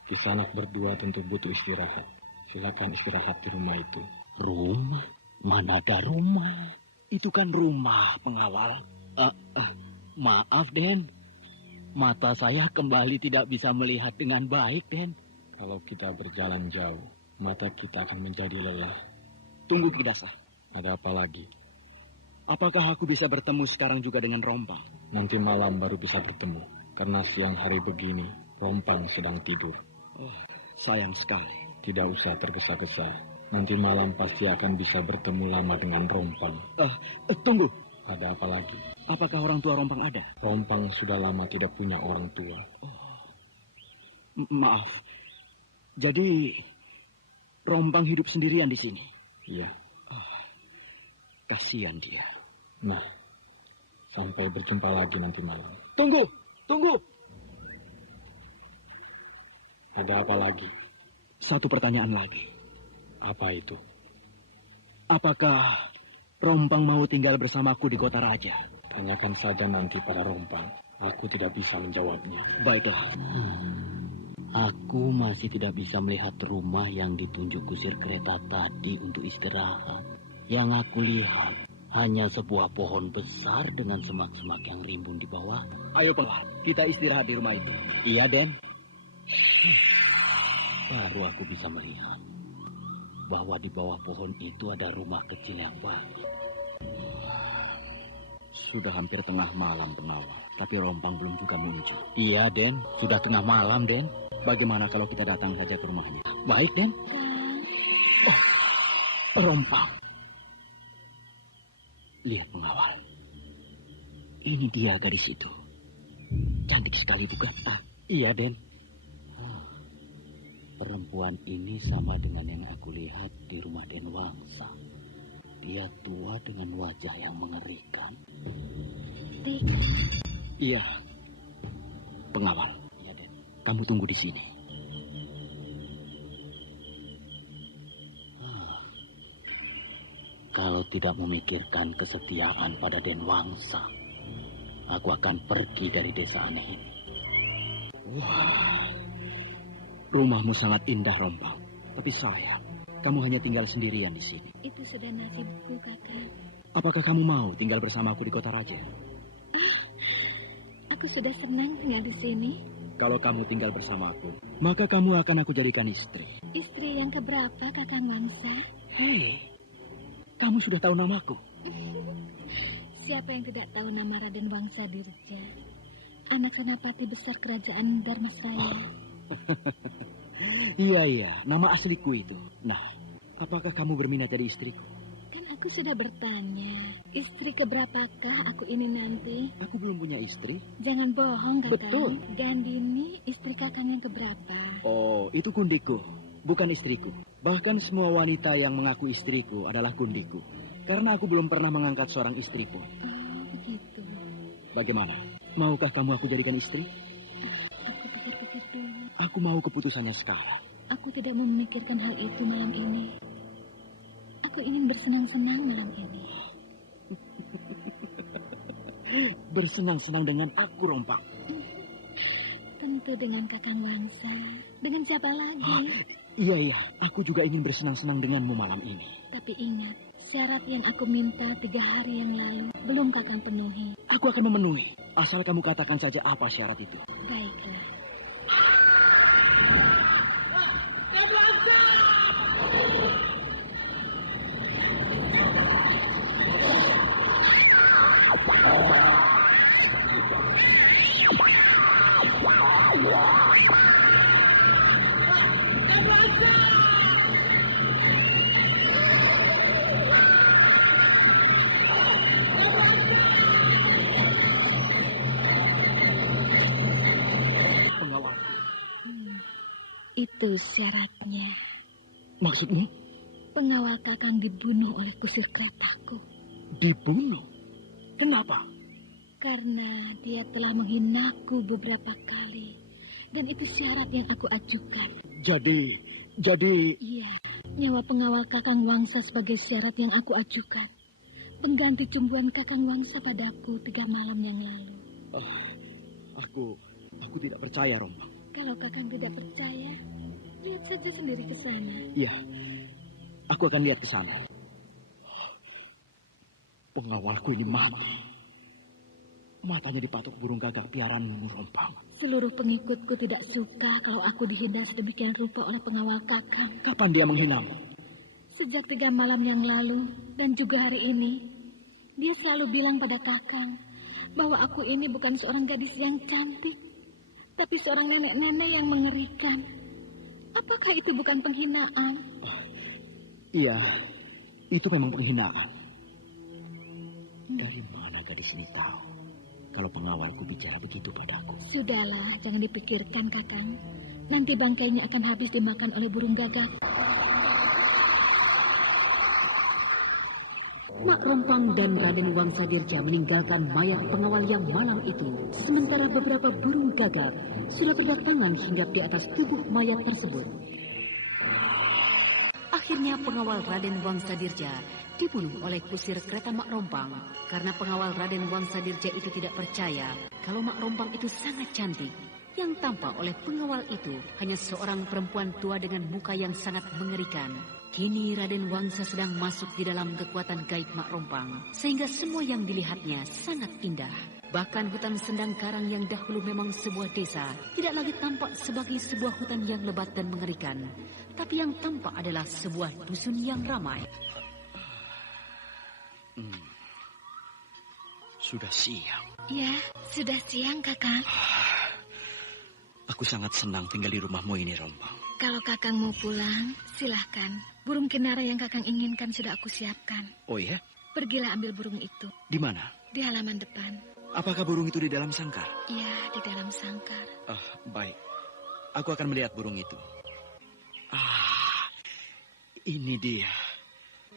Kisanak berdua tentu butuh istirahat. Silakan istirahat di rumah itu. Rumah? Mana ada rumah? Itu kan rumah, pengawal. Maaf, Den. Mata saya kembali tidak bisa melihat dengan baik, Den. Kalau kita berjalan jauh, mata kita akan menjadi lelah. Tunggu, Kidasa. Ada apa lagi? Apakah aku bisa bertemu sekarang juga dengan Rompang? Nanti malam baru bisa bertemu. Karena siang hari begini, Rompang sedang tidur. Sayang sekali. Tidak usah tergesa-gesa. Nanti malam pasti akan bisa bertemu lama dengan Rompang. Tunggu. Ada apa lagi? Apakah orang tua Rompang ada? Rompang sudah lama tidak punya orang tua. Maaf. Jadi, Rompang hidup sendirian di sini? Iya. Kasihan dia. Nah, sampai berjumpa lagi nanti malam. Tunggu! Ada apa lagi? Satu pertanyaan lagi. Apa itu? Apakah Rompang mau tinggal bersamaku di kota raja? Tanyakan saja nanti pada Rompang. Aku tidak bisa menjawabnya. Baiklah. Aku masih tidak bisa melihat rumah yang ditunjuk kusir kereta tadi untuk istirahat. Yang aku lihat hanya sebuah pohon besar dengan semak-semak yang rimbun di bawah. Ayo, pengawal. Kita istirahat di rumah itu. Iya, Den. Baru aku bisa melihat bahwa di bawah pohon itu ada rumah kecil yang bagus. Sudah hampir tengah malam, pengawal. Tapi Rompang belum juga muncul. Iya, Den. Sudah tengah malam, Den. Bagaimana kalau kita datang saja ke rumahnya? Baik, Den. Oh, Rompang. Lihat pengawal. Ini dia gadis itu. Cantik sekali bukan? Iya, Den. Perempuan ini sama dengan yang aku lihat di rumah Den Wangsa. Dia tua dengan wajah yang mengerikan. Iya. Pengawal. Iya, Den. Kamu tunggu di sini. Kalau tidak memikirkan kesetiaan pada Den Wangsa, aku akan pergi dari desa aneh ini. Wah, rumahmu sangat indah, Rompang. Tapi sayang, kamu hanya tinggal sendirian di sini. Itu sudah nasibku, Kakak. Apakah kamu mau tinggal bersamaku di kota raja? Aku sudah senang tinggal di sini. Kalau kamu tinggal bersamaku, maka kamu akan aku jadikan istri. Istri yang keberapa, Kakang Wangsa? Hei, kamu sudah tahu namaku? Siapa yang tidak tahu nama Raden Wangsa Dirja? Anak senapati besar kerajaan Dharmasraya. Iya, nama asliku itu. Nah, apakah kamu berminat jadi istriku? Kan aku sudah bertanya, istri keberapakah aku ini nanti? Aku belum punya istri. Jangan bohong, Kakang. Betul. Gandini, istri Kakang yang keberapa? Oh, itu kundiku, bukan istriku. Bahkan semua wanita yang mengaku istriku adalah kundiku. Karena aku belum pernah mengangkat seorang istri pun. Oh, begitu. Bagaimana? Maukah kamu aku jadikan istri? Aku pikir-pikir dulu. Aku mau keputusannya sekarang. Aku tidak memikirkan hal itu malam ini. Aku ingin bersenang-senang malam ini. Bersenang-senang dengan aku, Rompang. Tentu dengan Kakang Wangsa. Dengan siapa lagi? Iya, aku juga ingin bersenang-senang denganmu malam ini. Tapi ingat, syarat yang aku minta 3 hari yang lalu belum Kakang penuhi. Aku akan memenuhi, asal kamu katakan saja apa syarat itu. Baiklah. Itu syaratnya. Maksudmu? Pengawal Kakang dibunuh oleh kusir kerataku. Dibunuh? Kenapa? Karena dia telah menghinaku beberapa kali. Dan itu syarat yang aku ajukan. Jadi... Iya, nyawa pengawal Kakang Wangsa sebagai syarat yang aku ajukan. Pengganti cumbuan Kakang Wangsa padaku 3 malam yang lalu. Aku tidak percaya, Rompang. Kalau Kakang tidak percaya, lihat saja sendiri ke sana. Iya, aku akan lihat ke sana. Pengawalku ini mati. Matanya dipatok burung gagak piaranmu, Rompang. Seluruh pengikutku tidak suka kalau aku dihina sedemikian rupa oleh pengawal Kakang. Kapan dia menghinamu? Sejak 3 malam yang lalu dan juga hari ini. Dia selalu bilang pada Kakang bahwa aku ini bukan seorang gadis yang cantik, tapi seorang nenek-nenek yang mengerikan. Apakah itu bukan penghinaan? Iya, itu memang penghinaan. Dari mana gadis ini tahu kalau pengawalku bicara begitu padaku? Sudahlah, jangan dipikirkan, Kakang. Nanti bangkainya akan habis dimakan oleh burung gagak. Mak Rompang dan Raden Wangsa Dirja meninggalkan mayat pengawal yang malang itu. Sementara beberapa burung gagak sudah berdatangan hinggap di atas tubuh mayat tersebut. Akhirnya pengawal Raden Wangsa Dirja dibunuh oleh kusir kereta Mak Rompang. Karena pengawal Raden Wangsa Dirja itu tidak percaya kalau Mak Rompang itu sangat cantik. Yang tampak oleh pengawal itu hanya seorang perempuan tua dengan muka yang sangat mengerikan. Kini Raden Wangsa sedang masuk di dalam kekuatan gaib Mak Rompang, sehingga semua yang dilihatnya sangat indah. Bahkan hutan Sendang Karang yang dahulu memang sebuah desa, tidak lagi tampak sebagai sebuah hutan yang lebat dan mengerikan, tapi yang tampak adalah sebuah dusun yang ramai. Sudah siang. Ya, sudah siang, Kakang. Aku sangat senang tinggal di rumahmu ini, Rompang. Kalau Kakang mau pulang, silahkan. Burung kinara yang Kakang inginkan sudah aku siapkan. Oh ya? Pergilah ambil burung itu. Di mana? Di halaman depan. Apakah burung itu di dalam sangkar? Iya, di dalam sangkar. Baik. Aku akan melihat burung itu. Ini dia.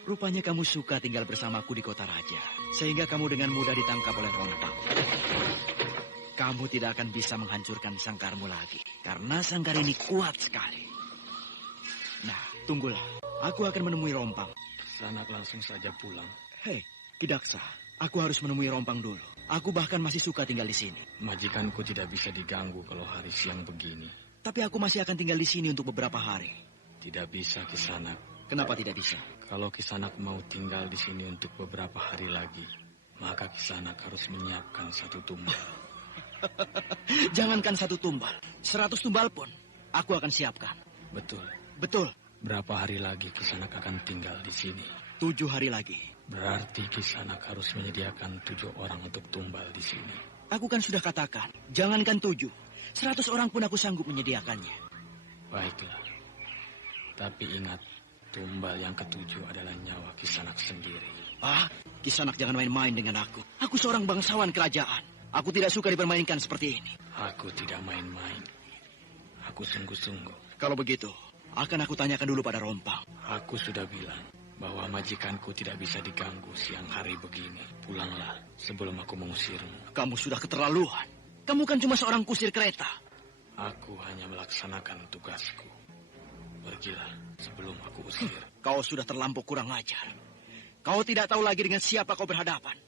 Rupanya kamu suka tinggal bersamaku di kota raja. Sehingga kamu dengan mudah ditangkap oleh Rompang. Kamu tidak akan bisa menghancurkan sangkarmu lagi. Karena sangkar ini kuat sekali. Nah, tunggulah. Aku akan menemui Rompang. Kisanak langsung saja pulang. Hei, Kidaksa. Aku harus menemui Rompang dulu. Aku bahkan masih suka tinggal di sini. Majikanku tidak bisa diganggu kalau hari siang begini. Tapi aku masih akan tinggal di sini untuk beberapa hari. Tidak bisa, Kisanak. Kenapa tidak bisa? Kalau Kisanak mau tinggal di sini untuk beberapa hari lagi, maka Kisanak harus menyiapkan 1 tumbal. Jangankan 1 tumbal, 100 tumbal pun aku akan siapkan. Betul. Betul. Berapa hari lagi Kisanak akan tinggal di sini? 7 hari lagi. Berarti Kisanak harus menyediakan 7 orang untuk tumbal di sini. Aku kan sudah katakan, jangankan 7, 100 orang pun aku sanggup menyediakannya. Baiklah. Tapi ingat, tumbal yang ke-7 adalah nyawa Kisanak sendiri. Kisanak jangan main-main dengan aku. Aku seorang bangsawan kerajaan. Aku tidak suka dipermainkan seperti ini. Aku tidak main-main. Aku sungguh-sungguh. Kalau begitu, akan aku tanyakan dulu pada Rompang. Aku sudah bilang bahwa majikanku tidak bisa diganggu siang hari begini. Pulanglah sebelum aku mengusirmu. Kamu sudah keterlaluan. Kamu kan cuma seorang kusir kereta. Aku hanya melaksanakan tugasku. Pergilah sebelum aku usir. Kau sudah terlampau kurang ajar. Kau tidak tahu lagi dengan siapa kau berhadapan.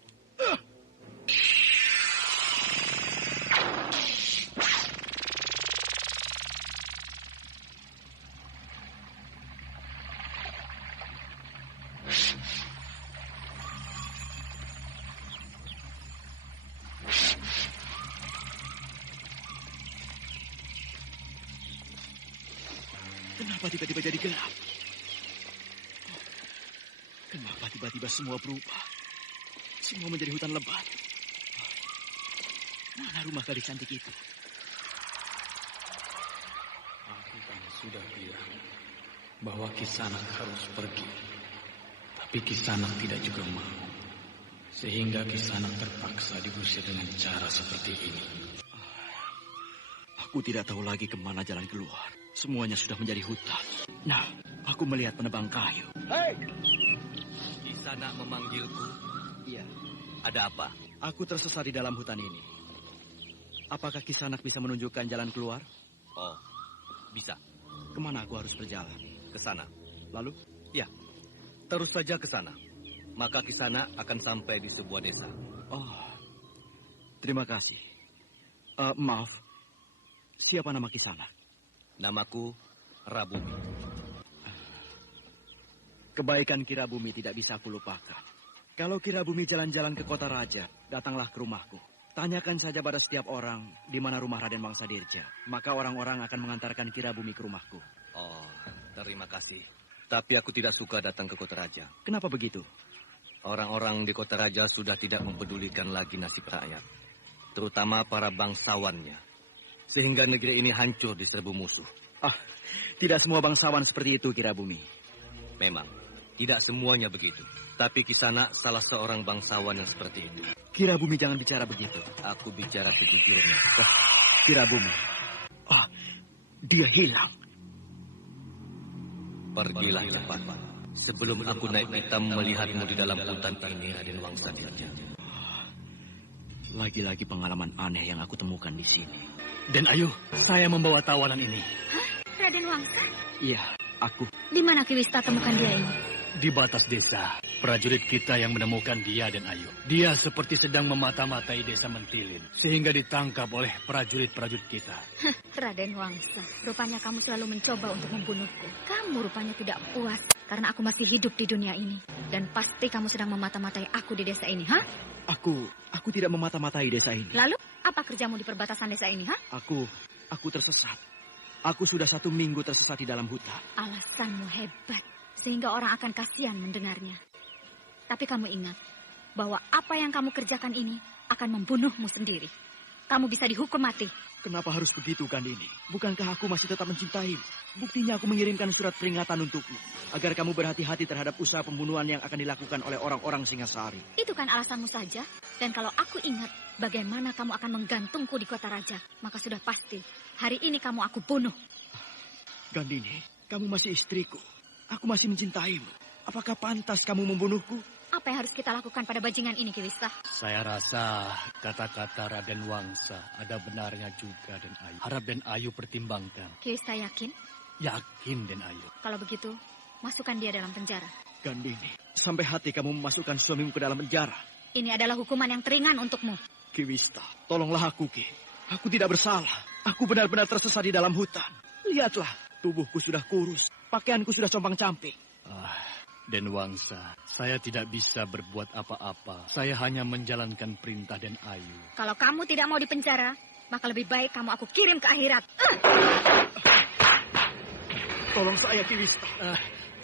Kenapa tiba-tiba jadi gelap? Kenapa tiba-tiba semua berubah? Semua menjadi hutan lebat. Mana rumah gadis cantik itu? Aku kan sudah bilang bahwa Kisanak harus pergi. Tapi Kisanak tidak juga mau. Sehingga Kisanak terpaksa diusir dengan cara seperti ini. Aku tidak tahu lagi kemana jalan keluar. Semuanya sudah menjadi hutan. Nah, aku melihat penebang kayu. Hei! Kisanak memanggilku. Iya. Ada apa? Aku tersesat di dalam hutan ini. Apakah Kisanak bisa menunjukkan jalan keluar? Oh, bisa. Kemana aku harus berjalan? Ke sana. Lalu? Ya, terus saja ke sana. Maka Kisanak akan sampai di sebuah desa. Oh, terima kasih. Maaf, siapa nama Kisanak? Namaku Rabumi. Kebaikan Kirabumi tidak bisa aku lupakan. Kalau Kirabumi jalan-jalan ke kota raja, datanglah ke rumahku. Tanyakan saja pada setiap orang di mana rumah Raden Wangsadirja. Maka orang-orang akan mengantarkan Kirabumi ke rumahku. Oh, terima kasih. Tapi aku tidak suka datang ke kota raja. Kenapa begitu? Orang-orang di kota raja sudah tidak mempedulikan lagi nasib rakyat. Terutama para bangsawannya. Sehingga negeri ini hancur diserbu musuh. Tidak semua bangsawan seperti itu, Kirabumi. Memang, tidak semuanya begitu. Tapi Kisanak salah seorang bangsawan yang seperti itu. Kirabumi jangan bicara begitu. Aku bicara sejujurnya. Kirabumi. Dia hilang. Pergilah cepat. Sebelum aku naik hitam melihatmu di dalam hutan ini, Raden Wangsadirja. Lagi-lagi pengalaman aneh yang aku temukan di sini. Dan ayo, saya membawa tawanan ini. Hah? Raden Wangsa? Iya, aku. Di mana Kiwista temukan dia ini? Di batas desa, prajurit kita yang menemukan dia dan Ayu. Dia seperti sedang memata-matai desa Mentilin, sehingga ditangkap oleh prajurit-prajurit kita. Raden Wangsa, rupanya kamu selalu mencoba untuk membunuhku. Kamu rupanya tidak puas karena aku masih hidup di dunia ini. Dan pasti kamu sedang memata-matai aku di desa ini, ha? Aku tidak memata-matai desa ini. Lalu, apa kerjamu di perbatasan desa ini, ha? Aku tersesat. Aku sudah 1 minggu tersesat di dalam hutan. Alasanmu hebat, sehingga orang akan kasihan mendengarnya. Tapi kamu ingat, bahwa apa yang kamu kerjakan ini akan membunuhmu sendiri. kamu bisa dihukum mati. Kenapa harus begitu, Gandini? Bukankah aku masih tetap mencintaimu? Buktinya aku mengirimkan surat peringatan untukmu, agar kamu berhati-hati terhadap usaha pembunuhan yang akan dilakukan oleh orang-orang Singasari. Itu kan alasanmu saja. Dan kalau aku ingat bagaimana kamu akan menggantungku di kota raja, maka sudah pasti hari ini kamu aku bunuh. Gandini, kamu masih istriku. Aku masih mencintaimu. Apakah pantas kamu membunuhku? Apa yang harus kita lakukan pada bajingan ini, Ki Wista? Saya rasa kata-kata Raden Wangsa ada benarnya juga, Den Ayu. Harap Den Ayu pertimbangkan. Ki Wista yakin? Yakin, Den Ayu. Kalau begitu, masukkan dia dalam penjara. Gandini, sampai hati kamu memasukkan suamimu ke dalam penjara. Ini adalah hukuman yang teringan untukmu. Ki Wista, tolonglah aku, Ki. Aku tidak bersalah. Aku benar-benar tersesat di dalam hutan. Lihatlah, tubuhku sudah kurus. Pakaianku sudah compang-camping. Den Wangsa, saya tidak bisa berbuat apa-apa. Saya hanya menjalankan perintah Den Ayu. Kalau kamu tidak mau dipenjara, maka lebih baik kamu aku kirim ke akhirat. Tolong saya, Ki Wista.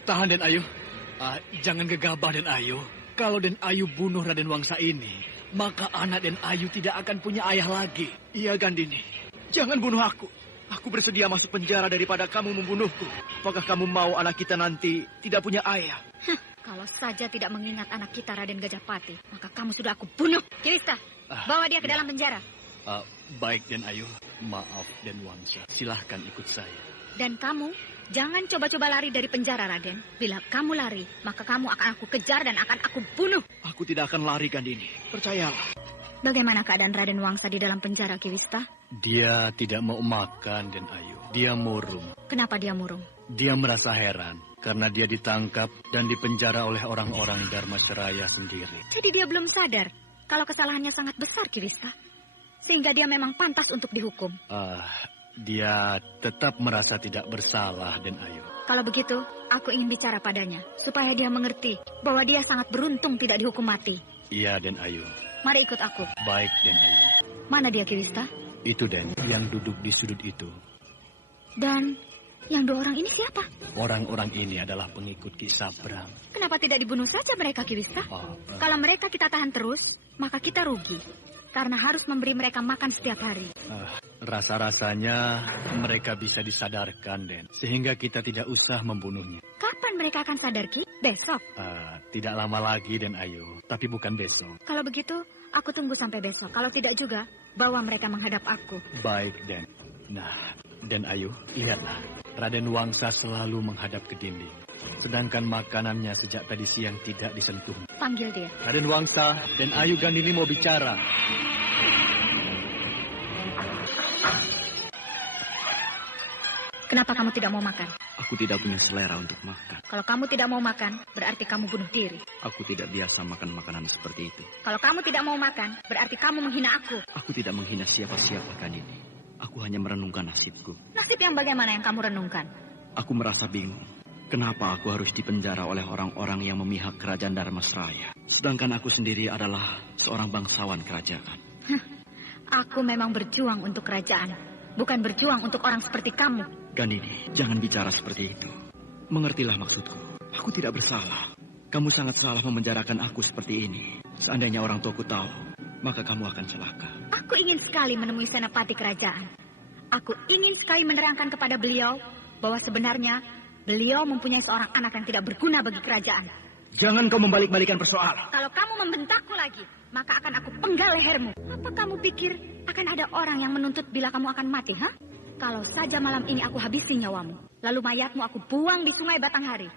Tahan, Den Ayu. Jangan gegabah, Den Ayu. Kalau Den Ayu bunuh Raden Wangsa ini, maka anak Den Ayu tidak akan punya ayah lagi. Iya, Gandini. Jangan bunuh aku. Aku bersedia masuk penjara daripada kamu membunuhku. Apakah kamu mau anak kita nanti tidak punya ayah? Kalau saja tidak mengingat anak kita Raden Gajahpati, maka kamu sudah aku bunuh. Ki Wista, bawa dia ke dalam penjara. Baik, Den Ayu. Maaf, Den Wangsa. Silahkan ikut saya. Dan kamu, jangan coba-coba lari dari penjara, Raden. Bila kamu lari, maka kamu akan aku kejar dan akan aku bunuh. Aku tidak akan lari, Gandini. Percayalah. Bagaimana keadaan Raden Wangsa di dalam penjara, Ki Wista? Dia tidak mau makan, Den Ayu. Dia murung. Kenapa dia murung? Dia merasa heran karena dia ditangkap dan dipenjara oleh orang-orang Dharmasraya sendiri. Jadi dia belum sadar kalau kesalahannya sangat besar, Ki Wista. Sehingga dia memang pantas untuk dihukum. Dia tetap merasa tidak bersalah, Den Ayu. Kalau begitu, aku ingin bicara padanya. Supaya dia mengerti bahwa dia sangat beruntung tidak dihukum mati. Iya, Den Ayu. Mari ikut aku. Baik, Den Ayu. Mana dia, Ki Wista? Itu, Den, yang duduk di sudut itu. Dan yang dua orang ini siapa? Orang-orang ini adalah pengikut Ki Sabrang. Kenapa tidak dibunuh saja mereka, Ki Wista? Kalau mereka kita tahan terus, maka kita rugi. Karena harus memberi mereka makan setiap hari. Rasa-rasanya mereka bisa disadarkan, Den. Sehingga kita tidak usah membunuhnya. Kapan mereka akan sadar, Ki? Besok? Tidak lama lagi, Den Ayu. Tapi bukan besok. Kalau begitu, aku tunggu sampai besok. Kalau tidak juga, bawa mereka menghadap aku. Baik, Den. Nah, Den Ayu, lihatlah. Raden Wangsa selalu menghadap ke dinding. Sedangkan makanannya sejak tadi siang tidak disentuh. Panggil dia. Raden Wangsa, Den Ayu Gandini mau bicara. Kenapa kamu tidak mau makan? Aku tidak punya selera untuk makan. Kalau kamu tidak mau makan, berarti kamu bunuh diri. Aku tidak biasa makan makanan seperti itu. Kalau kamu tidak mau makan, berarti kamu menghina aku. Aku tidak menghina siapa-siapa, Gandini. Aku hanya merenungkan nasibku. Nasib yang bagaimana yang kamu renungkan? Aku merasa bingung. Kenapa aku harus dipenjara oleh orang-orang yang memihak kerajaan Dharmasraya? Sedangkan aku sendiri adalah seorang bangsawan kerajaan. Aku memang berjuang untuk kerajaan, bukan berjuang untuk orang seperti kamu. Gandini, jangan bicara seperti itu. Mengertilah maksudku. Aku tidak bersalah. Kamu sangat salah memenjarakan aku seperti ini. Seandainya orang tuaku tahu, maka kamu akan celaka. Aku ingin sekali menemui senapati kerajaan. Aku ingin sekali menerangkan kepada beliau bahwa sebenarnya beliau mempunyai seorang anak yang tidak berguna bagi kerajaan. Jangan kau membalik-balikan persoalan. Kalau kamu membentakku lagi, maka akan aku penggal lehermu. Apa kamu pikir akan ada orang yang menuntut bila kamu akan mati, ha? Kalau saja malam ini aku habisi nyawamu, lalu mayatmu aku buang di Sungai Batanghari,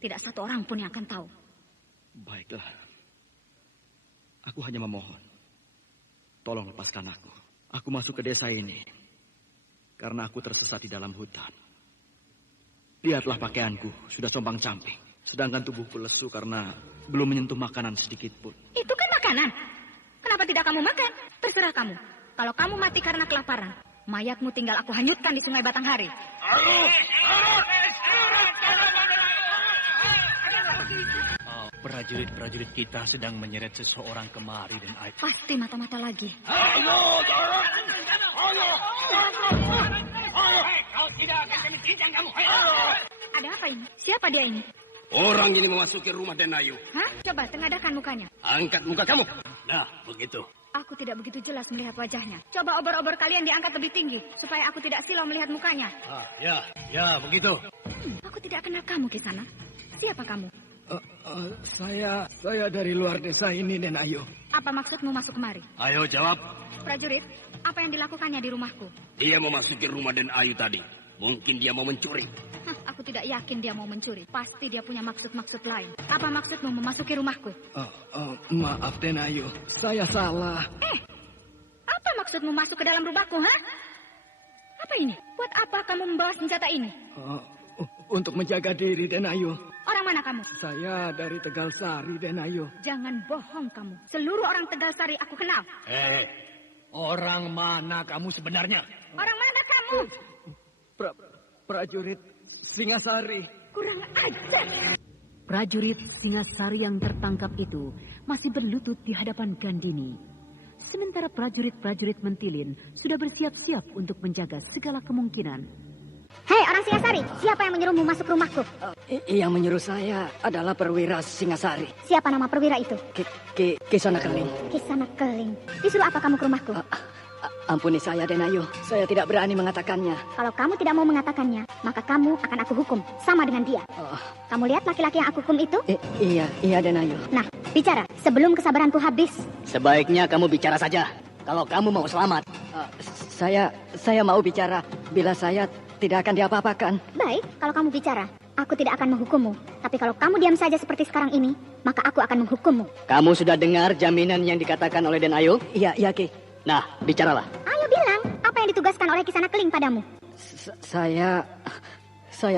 tidak satu orang pun yang akan tahu. Baiklah. Aku hanya memohon. Tolong lepaskan aku. Aku masuk ke desa ini karena aku tersesat di dalam hutan. Lihatlah pakaianku, sudah compang-camping. Sedangkan tubuhku lesu karena belum menyentuh makanan sedikit pun. Itu kan makanan. Kenapa tidak kamu makan? Terserah kamu. Kalau kamu mati karena kelaparan, mayatmu tinggal aku hanyutkan di Sungai Batanghari. Prajurit-prajurit kita sedang menyeret seseorang kemari, Den Ayu. Pasti mata-mata lagi. Kau tidak akan kami cincang kamu. Ada apa ini? Siapa dia ini? Orang ini memasuki rumah Den Ayu. Hah? Coba tengadahkan mukanya. Angkat muka kamu. Nah, begitu. Aku tidak begitu jelas melihat wajahnya. Coba obor-obor kalian diangkat lebih tinggi, supaya aku tidak silau melihat mukanya. Ya, begitu. Aku tidak kenal kamu, Kisana. Siapa kamu? Saya dari luar desa ini, Den Ayu. Apa maksudmu masuk kemari? Ayo jawab. Prajurit, apa yang dilakukannya di rumahku? Dia memasuki rumah Den Ayu tadi. Mungkin dia mau mencuri. Aku tidak yakin dia mau mencuri. Pasti dia punya maksud-maksud lain. Apa maksudmu memasuki rumahku? Maaf, Den Ayu. Saya salah. Apa maksudmu masuk ke dalam rumahku, ha? Apa ini? Buat apa kamu membawa senjata ini? Untuk menjaga diri, Den Ayu. Orang mana kamu? Saya dari Tegal Sari, Den Ayu. Jangan bohong kamu. Seluruh orang Tegal Sari aku kenal. Orang mana kamu sebenarnya? Orang mana kamu? Prajurit Singasari. Kurang ajar. Prajurit Singasari yang tertangkap itu masih berlutut di hadapan Gandini. Sementara prajurit-prajurit Mentilin sudah bersiap-siap untuk menjaga segala kemungkinan. Hei orang Singasari, siapa yang menyuruhmu masuk rumahku? Yang menyuruh saya adalah perwira Singasari. Siapa nama perwira itu? Kisana Keling. Kisana Keling. Disuruh apa kamu ke rumahku? Ampuni saya, Den Ayu. Saya tidak berani mengatakannya. Kalau kamu tidak mau mengatakannya, maka kamu akan aku hukum. Sama dengan dia. Kamu lihat laki-laki yang aku hukum itu? Iya, Den Ayu. Nah, bicara. Sebelum kesabaranku habis. Sebaiknya kamu bicara saja. Kalau kamu mau selamat. Saya mau bicara. Bila saya tidak akan diapa-apakan. Baik, kalau kamu bicara. Aku tidak akan menghukummu. Tapi kalau kamu diam saja seperti sekarang ini, maka aku akan menghukummu. Kamu sudah dengar jaminan yang dikatakan oleh Den Ayu? Iya, Ki. Nah, bicaralah. Ayo bilang, apa yang ditugaskan oleh Kisana Keling padamu? Saya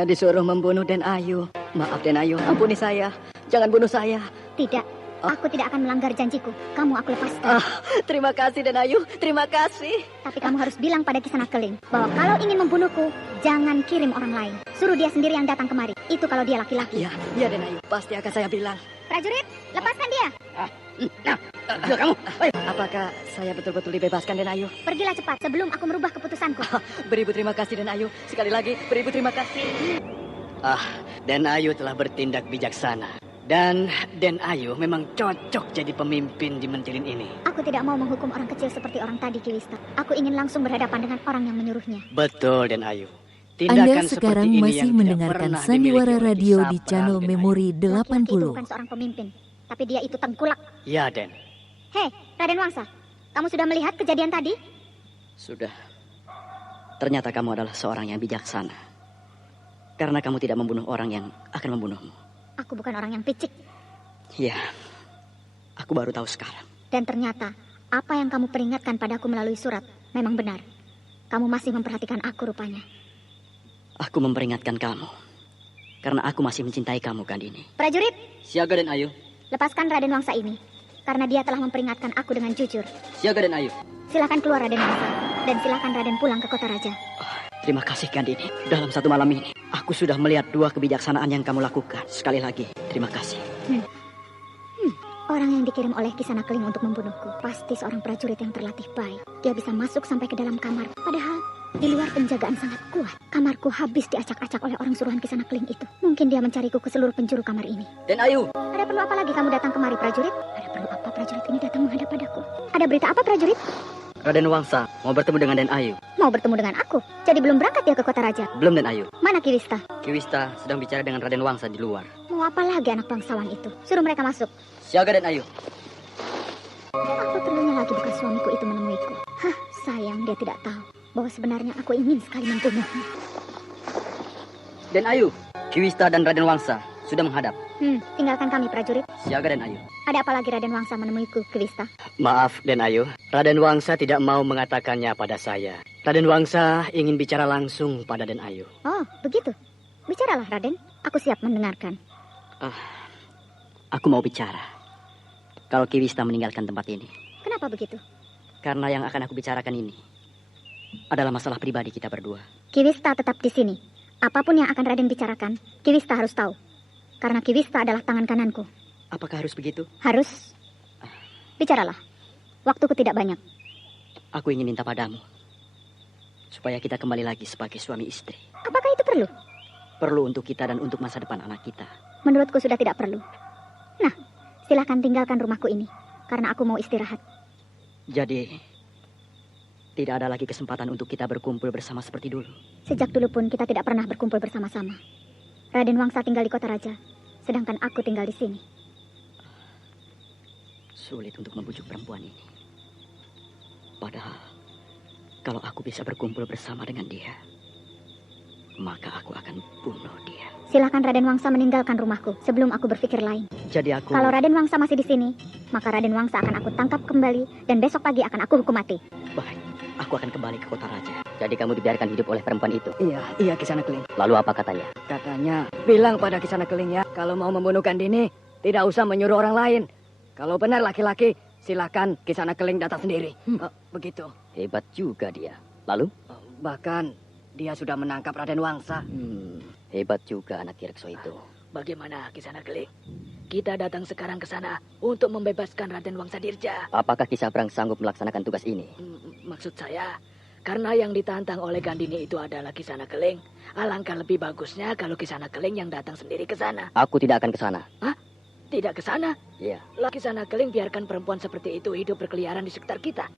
disuruh membunuh Den Ayu. Maaf, Den Ayu, ampuni saya. Jangan bunuh saya. Tidak, aku tidak akan melanggar janjiku. Kamu aku lepaskan. Terima kasih, Den Ayu. Terima kasih. Tapi kamu harus bilang pada Kisana Keling bahwa kalau ingin membunuhku, jangan kirim orang lain. Suruh dia sendiri yang datang kemari. Itu kalau dia laki-laki. Iya, Den Ayu. Pasti akan saya bilang. Prajurit, lepaskan dia. Kamu. Apakah saya betul-betul dibebaskan, Den Ayu? Pergilah cepat sebelum aku merubah keputusanku. Beribu terima kasih, Den Ayu. Sekali lagi, beribu terima kasih. Den Ayu telah bertindak bijaksana. Dan Den Ayu memang cocok jadi pemimpin di Mentilin ini. Aku tidak mau menghukum orang kecil seperti orang tadi, Kiwista. Aku ingin langsung berhadapan dengan orang yang menyuruhnya. Betul, Den Ayu. Anda sekarang masih mendengarkan Sandiwara Radio di channel Memori 80. Itu bukan seorang pemimpin, tapi dia itu tengkulak. Ya, Den. Hei, Raden Wangsa, kamu sudah melihat kejadian tadi? Sudah. Ternyata kamu adalah seorang yang bijaksana. Karena kamu tidak membunuh orang yang akan membunuhmu. Aku bukan orang yang picik. Ya, aku baru tahu sekarang. Dan ternyata, apa yang kamu peringatkan padaku melalui surat memang benar. Kamu masih memperhatikan aku rupanya. Aku memperingatkan kamu. Karena aku masih mencintai kamu, Gandini. Prajurit! Siaga, Den Ayu. Lepaskan Raden Wangsa ini. Karena dia telah memperingatkan aku dengan jujur. Siaga, Den Ayu. Silakan keluar, Raden Wangsa. Dan silakan Raden pulang ke kota raja. Terima kasih, Gandini. Dalam satu malam ini, aku sudah melihat 2 kebijaksanaan yang kamu lakukan. Sekali lagi, terima kasih. Orang yang dikirim oleh Kisana Keling untuk membunuhku pasti seorang prajurit yang terlatih baik. Dia bisa masuk sampai ke dalam kamar. Padahal di luar penjagaan sangat kuat. Kamarku habis diacak-acak oleh orang suruhan Kisana Keling itu. Mungkin dia mencariku ke seluruh penjuru kamar ini. Den Ayu! Ada perlu apa lagi kamu datang kemari, prajurit? Ada perlu apa prajurit ini datang menghadap padaku? Ada berita apa, prajurit? Raden Wangsa mau bertemu dengan Den Ayu. Mau bertemu dengan aku? Jadi belum berangkat dia ke kota raja? Belum, Den Ayu. Mana Kiwista? Kiwista sedang bicara dengan Raden Wangsa di luar. Mau apa lagi anak bangsawan itu? Suruh mereka masuk. Siaga, Den Ayu. Apa perlunya lagi bekas suamiku itu menemuiku? Sayang dia tidak tahu bahwa sebenarnya aku ingin sekali membunuhnya. Den Ayu, Kiwista dan Raden Wangsa sudah menghadap. Tinggalkan kami, prajurit. Siaga, Den Ayu. Ada apa lagi Raden Wangsa menemuiku, Kiwista? Maaf, Den Ayu. Raden Wangsa tidak mau mengatakannya pada saya. Raden Wangsa ingin bicara langsung pada Den Ayu. Oh, begitu. Bicaralah, Raden. Aku siap mendengarkan. Aku mau bicara. Kalau Kiwista meninggalkan tempat ini. Kenapa begitu? Karena yang akan aku bicarakan ini adalah masalah pribadi kita berdua. Kiwista tetap di sini. Apapun yang akan Raden bicarakan, Kiwista harus tahu. Karena Kiwista adalah tangan kananku. Apakah harus begitu? Harus. Bicaralah. Waktuku tidak banyak. Aku ingin minta padamu supaya kita kembali lagi sebagai suami istri. Apakah itu perlu? Perlu untuk kita dan untuk masa depan anak kita. Menurutku sudah tidak perlu. Nah, silahkan tinggalkan rumahku ini. Karena aku mau istirahat. Jadi, tidak ada lagi kesempatan untuk kita berkumpul bersama seperti dulu. Sejak dulu pun kita tidak pernah berkumpul bersama-sama. Raden Wangsa tinggal di kota raja, sedangkan aku tinggal di sini. Sulit untuk membujuk perempuan ini. Padahal, kalau aku bisa berkumpul bersama dengan dia, maka aku akan bunuh dia. Silakan Raden Wangsa meninggalkan rumahku sebelum aku berpikir lain. Jadi aku... Kalau Raden Wangsa masih di sini, maka Raden Wangsa akan aku tangkap kembali dan besok pagi akan aku hukum mati. Baik, aku akan kembali ke kota raja. Jadi kamu dibiarkan hidup oleh perempuan itu? Iya, Kisana Keling. Lalu apa katanya? Katanya, bilang pada Kisana Keling ya, kalau mau membunuh Gandini, tidak usah menyuruh orang lain. Kalau benar laki-laki, silakan Kisana Keling datang sendiri. Begitu. Hebat juga dia. Lalu? Bahkan dia sudah menangkap Raden Wangsa. Hebat juga anak Kirekso itu. Bagaimana Kisana Keling? Kita datang sekarang ke sana untuk membebaskan Raden Wangsa Dirja. Apakah Ki Sabrang sanggup melaksanakan tugas ini? Maksud saya, karena yang ditantang oleh Gandini itu adalah Kisana Keling. Alangkah lebih bagusnya kalau Kisana Keling yang datang sendiri ke sana. Aku tidak akan ke sana. Hah? Tidak ke sana? Iya. Kisana Keling biarkan perempuan seperti itu hidup berkeliaran di sekitar kita.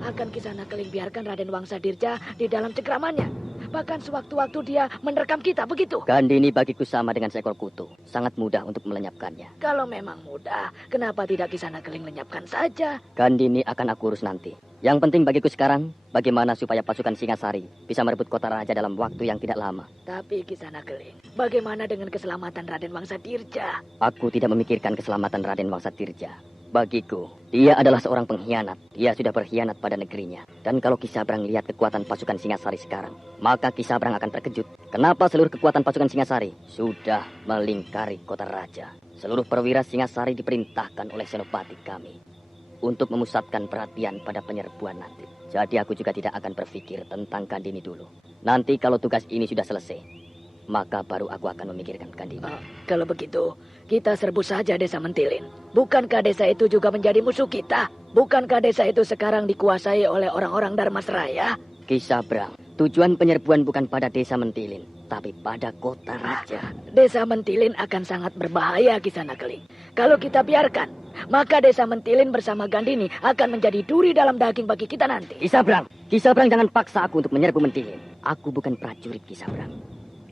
Akan Kisana Keling biarkan Raden Wangsa Dirja di dalam cengkramannya. Bahkan sewaktu-waktu dia menerkam kita, begitu? Gandini bagiku sama dengan seekor kutu. Sangat mudah untuk melenyapkannya. Kalau memang mudah, kenapa tidak Kisana Keling lenyapkan saja? Gandini akan aku urus nanti. Yang penting bagiku sekarang, bagaimana supaya pasukan Singasari bisa merebut kota raja dalam waktu yang tidak lama. Tapi Kisana Keling, bagaimana dengan keselamatan Raden Wangsa Dirja? Aku tidak memikirkan keselamatan Raden Wangsa Dirja. Bagiku, dia adalah seorang pengkhianat. Dia sudah berkhianat pada negerinya. Dan kalau Ki Sabrang lihat kekuatan pasukan Singasari sekarang, maka Ki Sabrang akan terkejut. Kenapa seluruh kekuatan pasukan Singasari sudah melingkari kota raja? Seluruh perwira Singasari diperintahkan oleh senopati kami untuk memusatkan perhatian pada penyerbuan nanti. Jadi aku juga tidak akan berpikir tentang Gandini dulu. Nanti kalau tugas ini sudah selesai, maka baru aku akan memikirkan Gandini. Kalau begitu, kita serbu saja desa Mentilin. Bukankah desa itu juga menjadi musuh kita? Bukankah desa itu sekarang dikuasai oleh orang-orang Dharmasraya? Ki Sabrang, tujuan penyerbuan bukan pada desa Mentilin, tapi pada kota raja. Desa Mentilin akan sangat berbahaya, Kisana Keling. Kalau kita biarkan, maka desa Mentilin bersama Gandini akan menjadi duri dalam daging bagi kita nanti. Ki Sabrang, jangan paksa aku untuk menyerbu Mentilin. Aku bukan prajurit Ki Sabrang.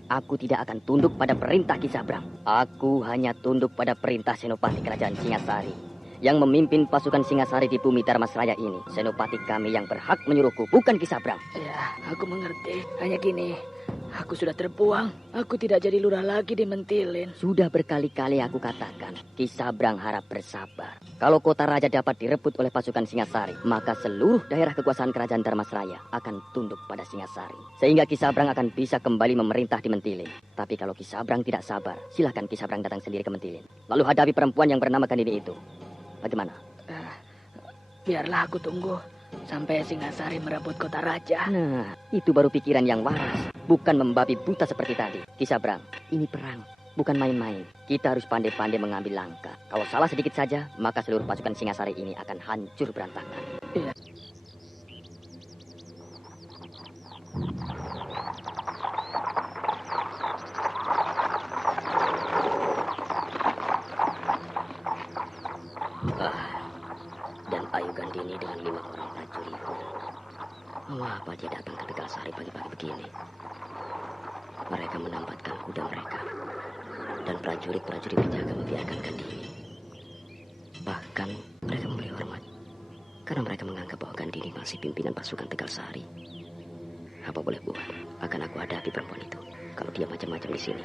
Aku tidak akan tunduk pada perintah Ki Sabrang. Aku hanya tunduk pada perintah Senopati Kerajaan Singasari yang memimpin pasukan Singasari di bumi Dharmasraya ini. Senopati kami yang berhak menyuruhku, bukan Ki Sabrang. Ya, aku mengerti. Hanya gini, aku sudah terbuang. Aku tidak jadi lurah lagi di Mentilin. Sudah berkali-kali aku katakan, Ki Sabrang harap bersabar. Kalau kota raja dapat direbut oleh pasukan Singasari, maka seluruh daerah kekuasaan kerajaan Dharmasraya akan tunduk pada Singasari. Sehingga Ki Sabrang akan bisa kembali memerintah di Mentilin. Tapi kalau Ki Sabrang tidak sabar, silakan Ki Sabrang datang sendiri ke Mentilin. Lalu hadapi perempuan yang bernama Gandini itu. Bagaimana? Biarlah aku tunggu sampai Singasari merebut kota raja. Nah, itu baru pikiran yang waras. Bukan membabi buta seperti tadi. Ki Sabrang, ini perang. Bukan main-main. Kita harus pandai-pandai mengambil langkah. Kalau salah sedikit saja, maka seluruh pasukan Singasari ini akan hancur berantakan. Iya. Dan Ayu Gandini dengan 5 orang prajuritnya. Mengapa dia datang ke Tegalsari pagi-pagi begini? Mereka menambatkan kuda mereka. Dan prajurit-prajurit penjaga membiarkan Gandini. Bahkan mereka memberi hormat. Karena mereka menganggap bahwa Gandini masih pimpinan pasukan Tegalsari. Apa boleh buat, akan aku hadapi perempuan itu. Kalau dia macam-macam di sini.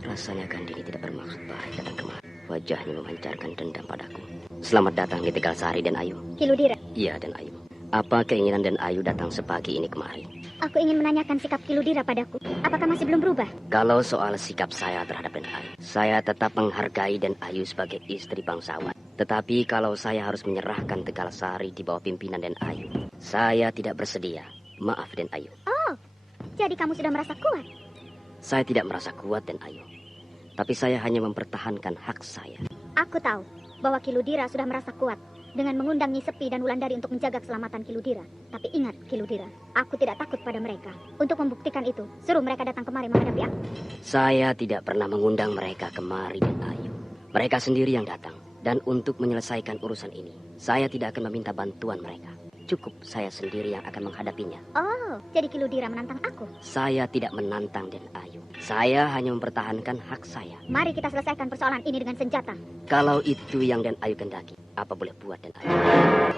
Rasanya Gandini tidak bermaksud baik datang kemari. Wajahnya memancarkan dendam padaku. Selamat datang di Tegalsari, Den Ayu. Kiludira. Iya, Den Ayu. Apa keinginan Den Ayu datang sepagi ini kemari? Aku ingin menanyakan sikap Kiludira padaku. Apakah masih belum berubah? Kalau soal sikap saya terhadap Den Ayu, saya tetap menghargai Den Ayu sebagai istri bangsawan. Tetapi kalau saya harus menyerahkan Tegalsari di bawah pimpinan Den Ayu, saya tidak bersedia. Maaf, Den Ayu. Oh, jadi kamu sudah merasa kuat? Saya tidak merasa kuat, Den Ayu. Tapi saya hanya mempertahankan hak saya. Aku tahu bahwa Kiludira sudah merasa kuat dengan mengundang Nyi Sepi dan Wulandari untuk menjaga keselamatan Kiludira. Tapi ingat, Kiludira, aku tidak takut pada mereka. Untuk membuktikan itu, suruh mereka datang kemari menghadapi aku. Saya tidak pernah mengundang mereka kemari, Den Ayu. Mereka sendiri yang datang. Dan untuk menyelesaikan urusan ini, Saya tidak akan meminta bantuan mereka. Cukup saya sendiri yang akan menghadapinya. Oh, jadi Kiludira menantang aku? Saya tidak menantang Den Ayu. Saya hanya mempertahankan hak saya. Mari kita selesaikan persoalan ini dengan senjata. Kalau itu yang Den Ayu kendaki, apa boleh buat Den Ayu?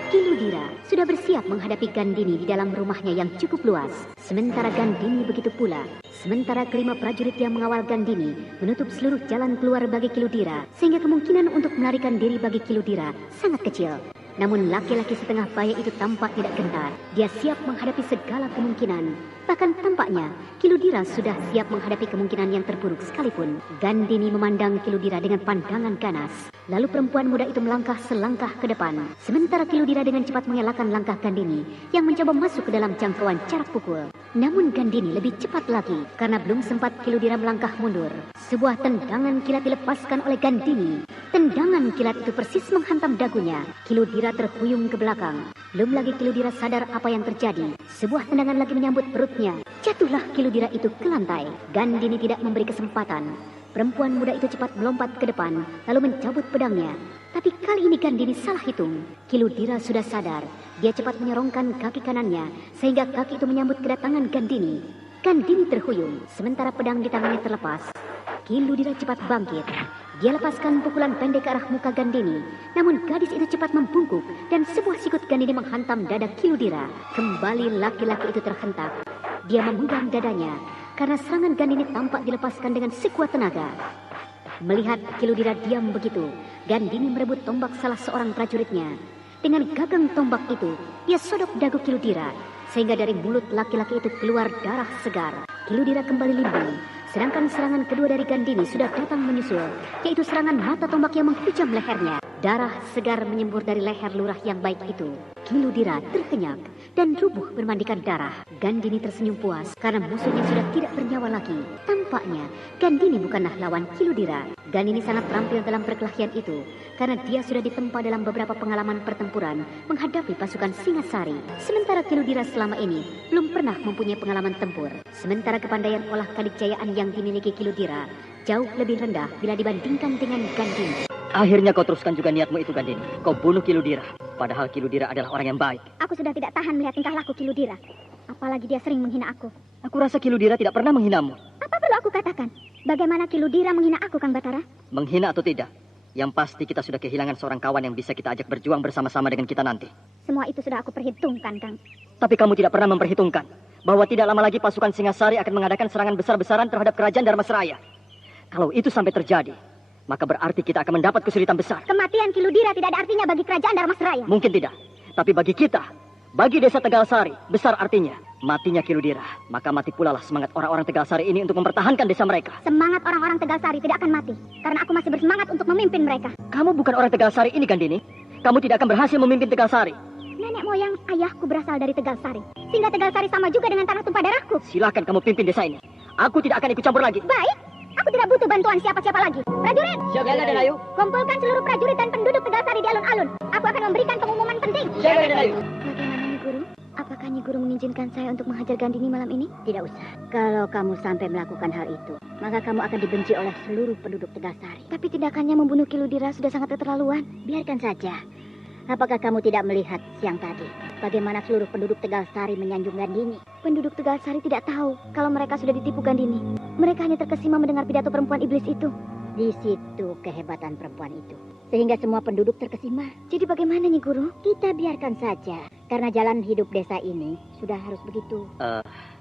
Kiludira sudah bersiap menghadapi Gandini di dalam rumahnya yang cukup luas. Sementara Gandini begitu pula. Sementara kelima prajurit yang mengawal Gandini menutup seluruh jalan keluar bagi Kiludira, sehingga kemungkinan untuk melarikan diri bagi Kiludira sangat kecil. Namun laki-laki setengah bayi itu tampak tidak gentar. Dia siap menghadapi segala kemungkinan. Bahkan tampaknya Kiludira sudah siap menghadapi kemungkinan yang terburuk sekalipun. Gandini memandang Kiludira dengan pandangan ganas. Lalu perempuan muda itu melangkah selangkah ke depan. Sementara Kiludira dengan cepat mengelakkan langkah Gandini yang mencoba masuk ke dalam jangkauan jarak pukul. Namun Gandini lebih cepat lagi karena belum sempat Kiludira melangkah mundur. Sebuah tendangan kilat dilepaskan oleh Gandini. Tendangan kilat itu persis menghantam dagunya. Kiludira terhuyung ke belakang. Belum lagi Kiludira sadar apa yang terjadi. Sebuah tendangan lagi menyambut perutnya. Jatuhlah Kiludira itu ke lantai. Gandini tidak memberi kesempatan. Perempuan muda itu cepat melompat ke depan, lalu mencabut pedangnya. Tapi kali ini Gandini salah hitung. Kiludira sudah sadar. Dia cepat menyerongkan kaki kanannya, sehingga kaki itu menyambut kedatangan Gandini. Gandini terhuyung, sementara pedang di tangannya terlepas. Kiludira cepat bangkit. Dia lepaskan pukulan pendek ke arah muka Gandini. Namun gadis itu cepat membungkuk dan sebuah sikut Gandini menghantam dada Kiludira. Kembali laki-laki itu terhentak. Dia memegang dadanya karena serangan Gandini tampak dilepaskan dengan sekuat tenaga. Melihat Kiludira diam begitu, Gandini merebut tombak salah seorang prajuritnya. Dengan gagang tombak itu, dia sodok dagu Kiludira sehingga dari mulut laki-laki itu keluar darah segar. Kiludira kembali limbung. Sedangkan serangan kedua dari Gandini sudah datang menyusul, yaitu serangan mata tombak yang menghujam lehernya. Darah segar menyembur dari leher lurah yang baik itu. Kiludira terkenyak dan rubuh bermandikan darah. Gandini tersenyum puas karena musuhnya sudah tidak bernyawa lagi. Tampaknya Gandini bukanlah lawan Kiludira. Gandini sangat terampil dalam perkelahian itu karena dia sudah ditempa dalam beberapa pengalaman pertempuran menghadapi pasukan Singasari. Sementara Kiludira selama ini belum pernah mempunyai pengalaman tempur. Sementara kepandaian olah kadikjayaan yang dimiliki Kiludira jauh lebih rendah bila dibandingkan dengan Gandini. Akhirnya kau teruskan juga niatmu itu, Gandini. Kau bunuh Kiludira, padahal Kiludira adalah orang yang baik. Aku sudah tidak tahan melihat tingkah laku Kiludira. Apalagi dia sering menghina aku. Aku rasa Kiludira tidak pernah menghinamu. Apa perlu aku katakan? Bagaimana Kiludira menghina aku, Kang Batara? Menghina atau tidak, yang pasti kita sudah kehilangan seorang kawan yang bisa kita ajak berjuang bersama-sama dengan kita nanti. Semua itu sudah aku perhitungkan, Kang. Tapi kamu tidak pernah memperhitungkan bahwa tidak lama lagi pasukan Singasari akan mengadakan serangan besar-besaran terhadap kerajaan Dharmasraya. Kalau itu sampai terjadi, maka berarti kita akan mendapat kesulitan besar. Kematian Kiludira tidak ada artinya bagi kerajaan Dharmasraya. Mungkin tidak, tapi bagi kita, bagi desa Tegalsari, besar artinya. Matinya Kiludira, maka mati pula lah semangat orang-orang Tegalsari ini untuk mempertahankan desa mereka. Semangat orang-orang Tegalsari tidak akan mati, karena aku masih bersemangat untuk memimpin mereka. Kamu bukan orang Tegalsari ini, Gandini. Kamu tidak akan berhasil memimpin Tegalsari. Nenek moyang ayahku berasal dari Tegalsari, sehingga Tegalsari sama juga dengan tanah tumpah darahku. Silakan kamu pimpin desa ini. Aku tidak akan ikut campur lagi. Baik. Aku tidak butuh bantuan siapa-siapa lagi. Prajurit! Siapa Dan Ayu? Kumpulkan seluruh prajurit dan penduduk Tegalsari di alun-alun. Aku akan memberikan pengumuman penting. Siapa Dan Ayu? Bagaimana Nyi Guru? Apakah Nyi Guru mengizinkan saya untuk menghajar Gandini malam ini? Tidak usah. Kalau kamu sampai melakukan hal itu, maka kamu akan dibenci oleh seluruh penduduk Tegalsari. Tapi tindakannya membunuh Kiludira sudah sangat keterlaluan. Biarkan saja. Apakah kamu tidak melihat siang tadi bagaimana seluruh penduduk Tegalsari menyanjung Gandini? Penduduk Tegalsari tidak tahu kalau mereka sudah ditipu Gandini. Mereka hanya terkesima mendengar pidato perempuan iblis itu. Di situ kehebatan perempuan itu. Sehingga semua penduduk terkesima. Jadi bagaimana Nyi Guru? Kita biarkan saja. Karena jalan hidup desa ini sudah harus begitu.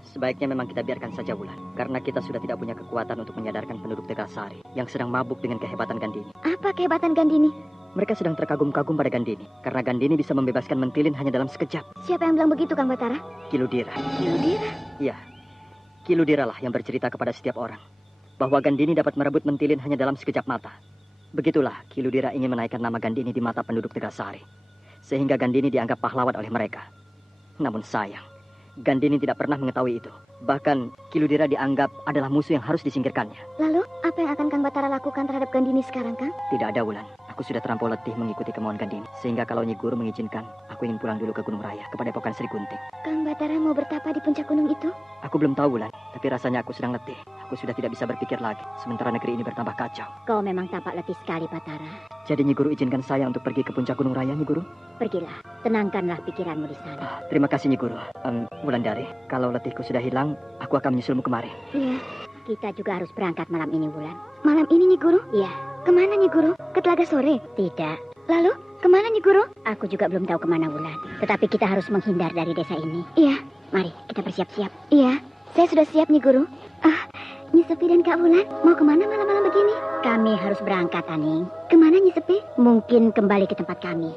Sebaiknya memang kita biarkan saja, Wulan. Karena kita sudah tidak punya kekuatan untuk menyadarkan penduduk Tegalsari yang sedang mabuk dengan kehebatan Gandini. Apa kehebatan Gandini? Mereka sedang terkagum-kagum pada Gandini. Karena Gandini bisa membebaskan Mentilin hanya dalam sekejap. Siapa yang bilang begitu, Kang Batara? Kiludira. Kiludira? Iya. Kiludira lah yang bercerita kepada setiap orang bahwa Gandini dapat merebut Mentilin hanya dalam sekejap mata. Begitulah Kiludira ingin menaikkan nama Gandini di mata penduduk Tegalsari. Sehingga Gandini dianggap pahlawan oleh mereka. Namun sayang, Gandini tidak pernah mengetahui itu. Bahkan Kiludira dianggap adalah musuh yang harus disingkirkannya. Lalu, apa yang akan Kang Batara lakukan terhadap Gandini sekarang, Kang? Tidak ada, Wulan. Aku sudah terlampau letih mengikuti kemauan Gandini. Sehingga kalau Nyi Guru mengizinkan, aku ingin pulang dulu ke Gunung Raya, ke Padepokan Sri Gunting. Kang Batara mau bertapa di puncak gunung itu? Aku belum tahu, Wulan. Tapi rasanya aku sedang letih. Aku sudah tidak bisa berpikir lagi, sementara negeri ini bertambah kacau. Kau memang tampak letih sekali, Batara. Jadi Nyi Guru izinkan saya untuk pergi ke puncak Gunung Raya, Nyi Guru? Pergilah, tenangkanlah pikiranmu di sana. Terima kasih, Nyi Guru. Wulandari, kalau letihku sudah hilang, aku akan menyusulmu kemari. Iya, kita juga harus berangkat malam ini, Wulan. Malam ini, Nyi Guru? Iya. Kemana, Nyi Guru? Ke Telaga Sore? Tidak. Lalu, kemana, Nyi Guru? Aku juga belum tahu kemana, Wulan. Tetapi kita harus menghindar dari desa ini. Iya. Mari, kita bersiap-siap. Iya, saya sudah siap, Nyi Guru. Nyi Sepi dan Kak Wulan, mau kemana malam-malam begini? Kami harus berangkat, Aning. Kemana, Nyi Sepi? Mungkin kembali ke tempat kami.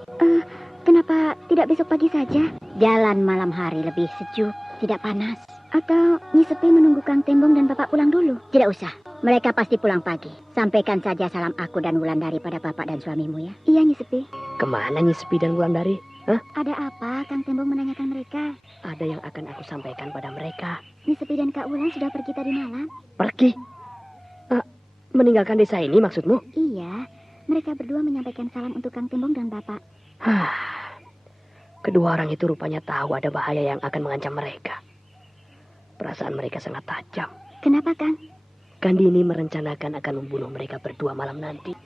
Kenapa tidak besok pagi saja? Jalan malam hari lebih sejuk, tidak panas. Atau Nyi Sepi menunggu Kang Tembong dan Bapak pulang dulu? Tidak usah, mereka pasti pulang pagi. Sampaikan saja salam aku dan Wulandari pada bapak dan suamimu ya. Iya, Nyi Sepi. Kemana Nyi Sepi dan Wulandari? Hah? Ada apa? Kang Tembong menanyakan mereka. Ada yang akan aku sampaikan pada mereka. Nyi Sepi dan Kak Wulan sudah pergi tadi malam. Pergi? Meninggalkan desa ini maksudmu? Iya, mereka berdua menyampaikan salam untuk Kang Tembong dan Bapak. Kedua orang itu rupanya tahu ada bahaya yang akan mengancam mereka. Perasaan mereka sangat tajam. Kenapa, Kang? Gandini merencanakan akan membunuh mereka berdua malam nanti.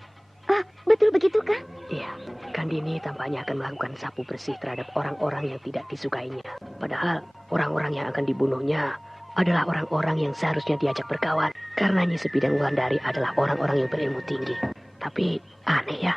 Betul begitu, Kang? Iya, Gandini tampaknya akan melakukan sapu bersih terhadap orang-orang yang tidak disukainya. Padahal orang-orang yang akan dibunuhnya adalah orang-orang yang seharusnya diajak berkawan. Karena Nyi Sepi dan Wulandari adalah orang-orang yang berilmu tinggi. Tapi aneh ya,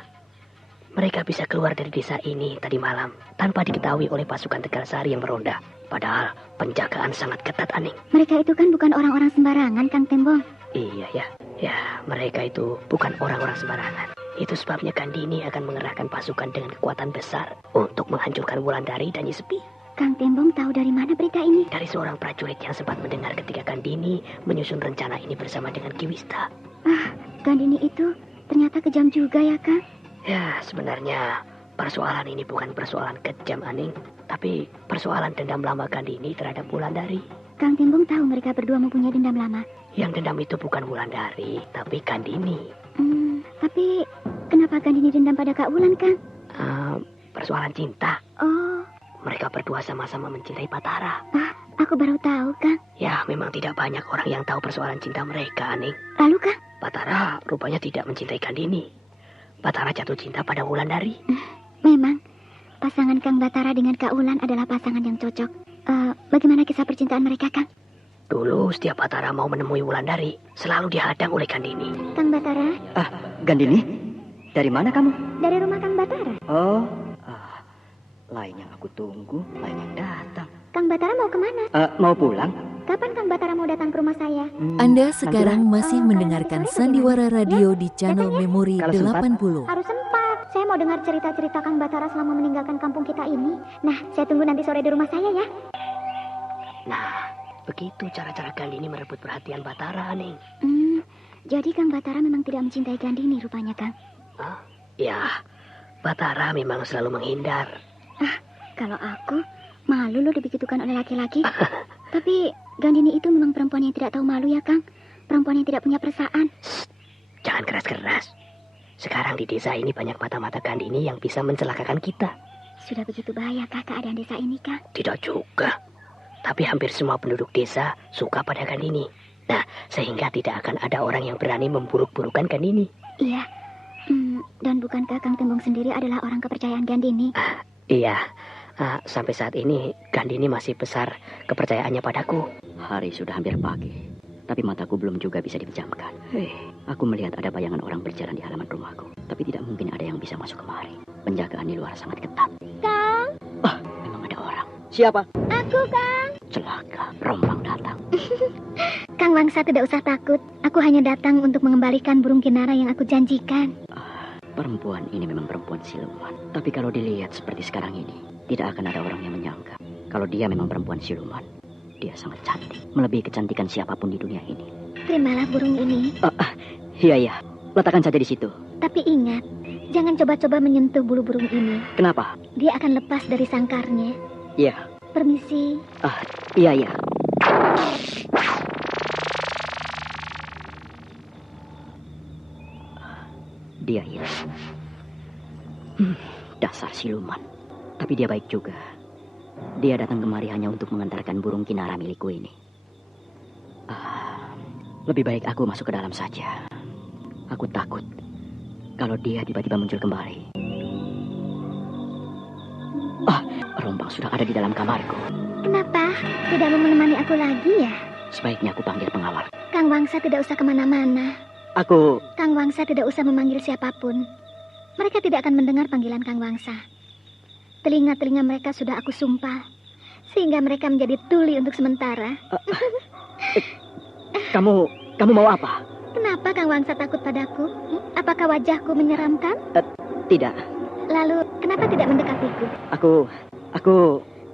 mereka bisa keluar dari desa ini tadi malam tanpa diketahui oleh pasukan Tegal Sari yang meronda. Padahal penjagaan sangat ketat, Aning. Mereka itu kan bukan orang-orang sembarangan, Kang Tembong. Iya ya, mereka itu bukan orang-orang sembarangan. Itu sebabnya Gandini akan mengerahkan pasukan dengan kekuatan besar untuk menghancurkan Wulandari dan Nyi Sepi. Kang Tembong tahu dari mana berita ini? Dari seorang prajurit yang sempat mendengar ketika Gandini menyusun rencana ini bersama dengan Ki Wista. Gandini itu ternyata kejam juga ya, Kang? Ya, sebenarnya persoalan ini bukan persoalan kejam, Aning. Tapi persoalan dendam lama Gandini terhadap Wulandari. Kang Tembong tahu mereka berdua mempunyai dendam lama. Yang dendam itu bukan Wulandari, tapi Gandini. Tapi kenapa Gandini dendam pada Kak Wulan, Kang? Persoalan cinta. Oh. Mereka berdua sama-sama mencintai Batara. Aku baru tahu, Kang. Ya, memang tidak banyak orang yang tahu persoalan cinta mereka, Aning. Lalu, Kang? Batara rupanya tidak mencintai Gandini. Batara jatuh cinta pada Wulandari. Memang, pasangan Kang Batara dengan Kak Wulan adalah pasangan yang cocok. Bagaimana kisah percintaan mereka, Kang? Dulu setiap Batara mau menemui Wulandari, selalu dihadang oleh Gandini. Kang Batara? Gandini? Dari mana kamu? Dari rumah Kang Batara. Oh, lain yang aku tunggu, lain yang datang. Kang Batara mau kemana? Mau pulang. Kapan Kang Batara mau datang ke rumah saya? Anda sekarang masih mendengarkan Sandiwara Radio di channel Memori 80. Harus sempat. Saya mau dengar cerita-cerita Kang Batara selama meninggalkan kampung kita ini. Nah, saya tunggu nanti sore di rumah saya ya. Nah, begitu cara-cara Gandini merebut perhatian Batara, Aning. Jadi Kang Batara memang tidak mencintai Gandini rupanya, Kang? Ya, Batara memang selalu menghindar. Kalau aku, malu loh dibegitukan oleh laki-laki. Tapi Gandini itu memang perempuan yang tidak tahu malu ya, Kang. Perempuan yang tidak punya perasaan. Jangan keras-keras. Sekarang di desa ini banyak mata-mata Gandini yang bisa mencelakakan kita. Sudah begitu bahayakah keadaan desa ini, Kang? Tidak juga. Tapi hampir semua penduduk desa suka pada Gandini. Nah, sehingga tidak akan ada orang yang berani memburuk-burukan Gandini. Iya. Dan bukankah Kang Tembong sendiri adalah orang kepercayaan Gandini? Iya. Sampai saat ini Gandini masih besar kepercayaannya padaku. Hari sudah hampir pagi, tapi mataku belum juga bisa dipejamkan. Aku melihat ada bayangan orang berjalan di halaman rumahku, tapi tidak mungkin ada yang bisa masuk kemari. Penjagaan di luar sangat ketat. Kang? Memang ada orang. Siapa? Aku, Kang. Celaka, Rombang datang. Kang Wangsa tidak usah takut. Aku hanya datang untuk mengembalikan burung kinara yang aku janjikan. Perempuan ini memang perempuan siluman. Tapi kalau dilihat seperti sekarang ini, tidak akan ada orang yang menyangka kalau dia memang perempuan siluman. Dia sangat cantik, melebihi kecantikan siapapun di dunia ini. Terimalah burung ini. Iya, letakkan saja di situ. Tapi ingat, jangan coba-coba menyentuh bulu burung ini. Kenapa? Dia akan lepas dari sangkarnya. Iya. Permisi. Iya. Dia hilang. Dasar siluman. Tapi dia baik juga. Dia datang kemari hanya untuk mengantarkan burung kinara milikku ini. Lebih baik aku masuk ke dalam saja. Aku takut kalau dia tiba-tiba muncul kembali. Rompang sudah ada di dalam kamarku. Kenapa tidak mau menemani aku lagi ya? Sebaiknya aku panggil pengawal. Kang Wangsa tidak usah kemana-mana. Kang Wangsa tidak usah memanggil siapapun. Mereka tidak akan mendengar panggilan Kang Wangsa. Telinga-telinga mereka sudah aku sumpah, sehingga mereka menjadi tuli untuk sementara. Kamu mau apa? Kenapa Kang Wangsa takut padaku? Apakah wajahku menyeramkan? Tidak. Lalu kenapa tidak mendekatiku? Aku...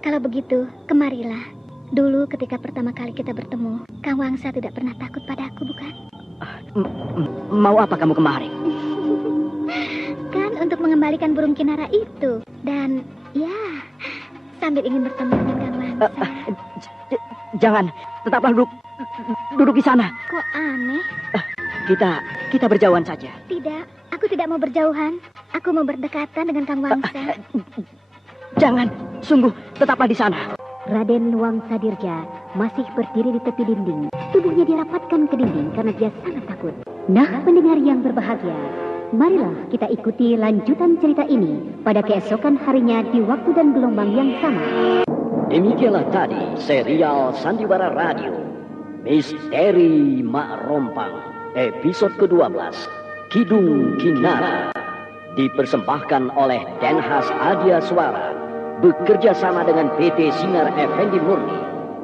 Kalau begitu, kemarilah. Dulu ketika pertama kali kita bertemu, Kang Wangsa tidak pernah takut padaku, bukan? Mau apa kamu kemari? Kan untuk mengembalikan burung kinara itu. Dan ya, sambil ingin bertemu dengan Kang Wangsa. Jangan, tetaplah duduk di sana. Kok aneh? Kita berjauhan saja. Tidak, aku tidak mau berjauhan. Aku mau berdekatan dengan Kang Wangsa. Jangan, sungguh, tetaplah di sana. Raden Wangsa Dirja masih berdiri di tepi dinding. Tubuhnya dirapatkan ke dinding karena dia sangat takut. Nah, pendengar yang berbahagia, marilah kita ikuti lanjutan cerita ini pada keesokan harinya di waktu dan gelombang yang sama. Demikianlah tadi serial Sandiwara Radio Misteri Mak Rompang episode ke-12 Kidung Kinara, dipersembahkan oleh Denhas Adia Suara bekerja sama dengan PT Sinar Effendi Murni,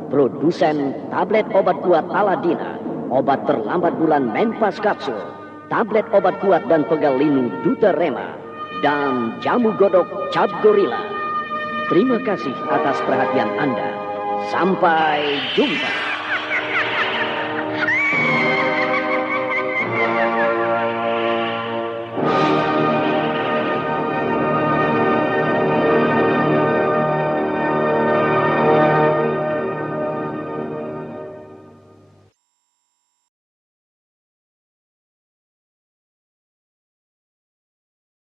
produsen tablet obat kuat Aladina, obat terlambat bulan Menpas Kapsul, tablet obat kuat dan pegal linu Duta Rema, dan jamu godok Cap Gorilla. Terima kasih atas perhatian Anda. Sampai jumpa.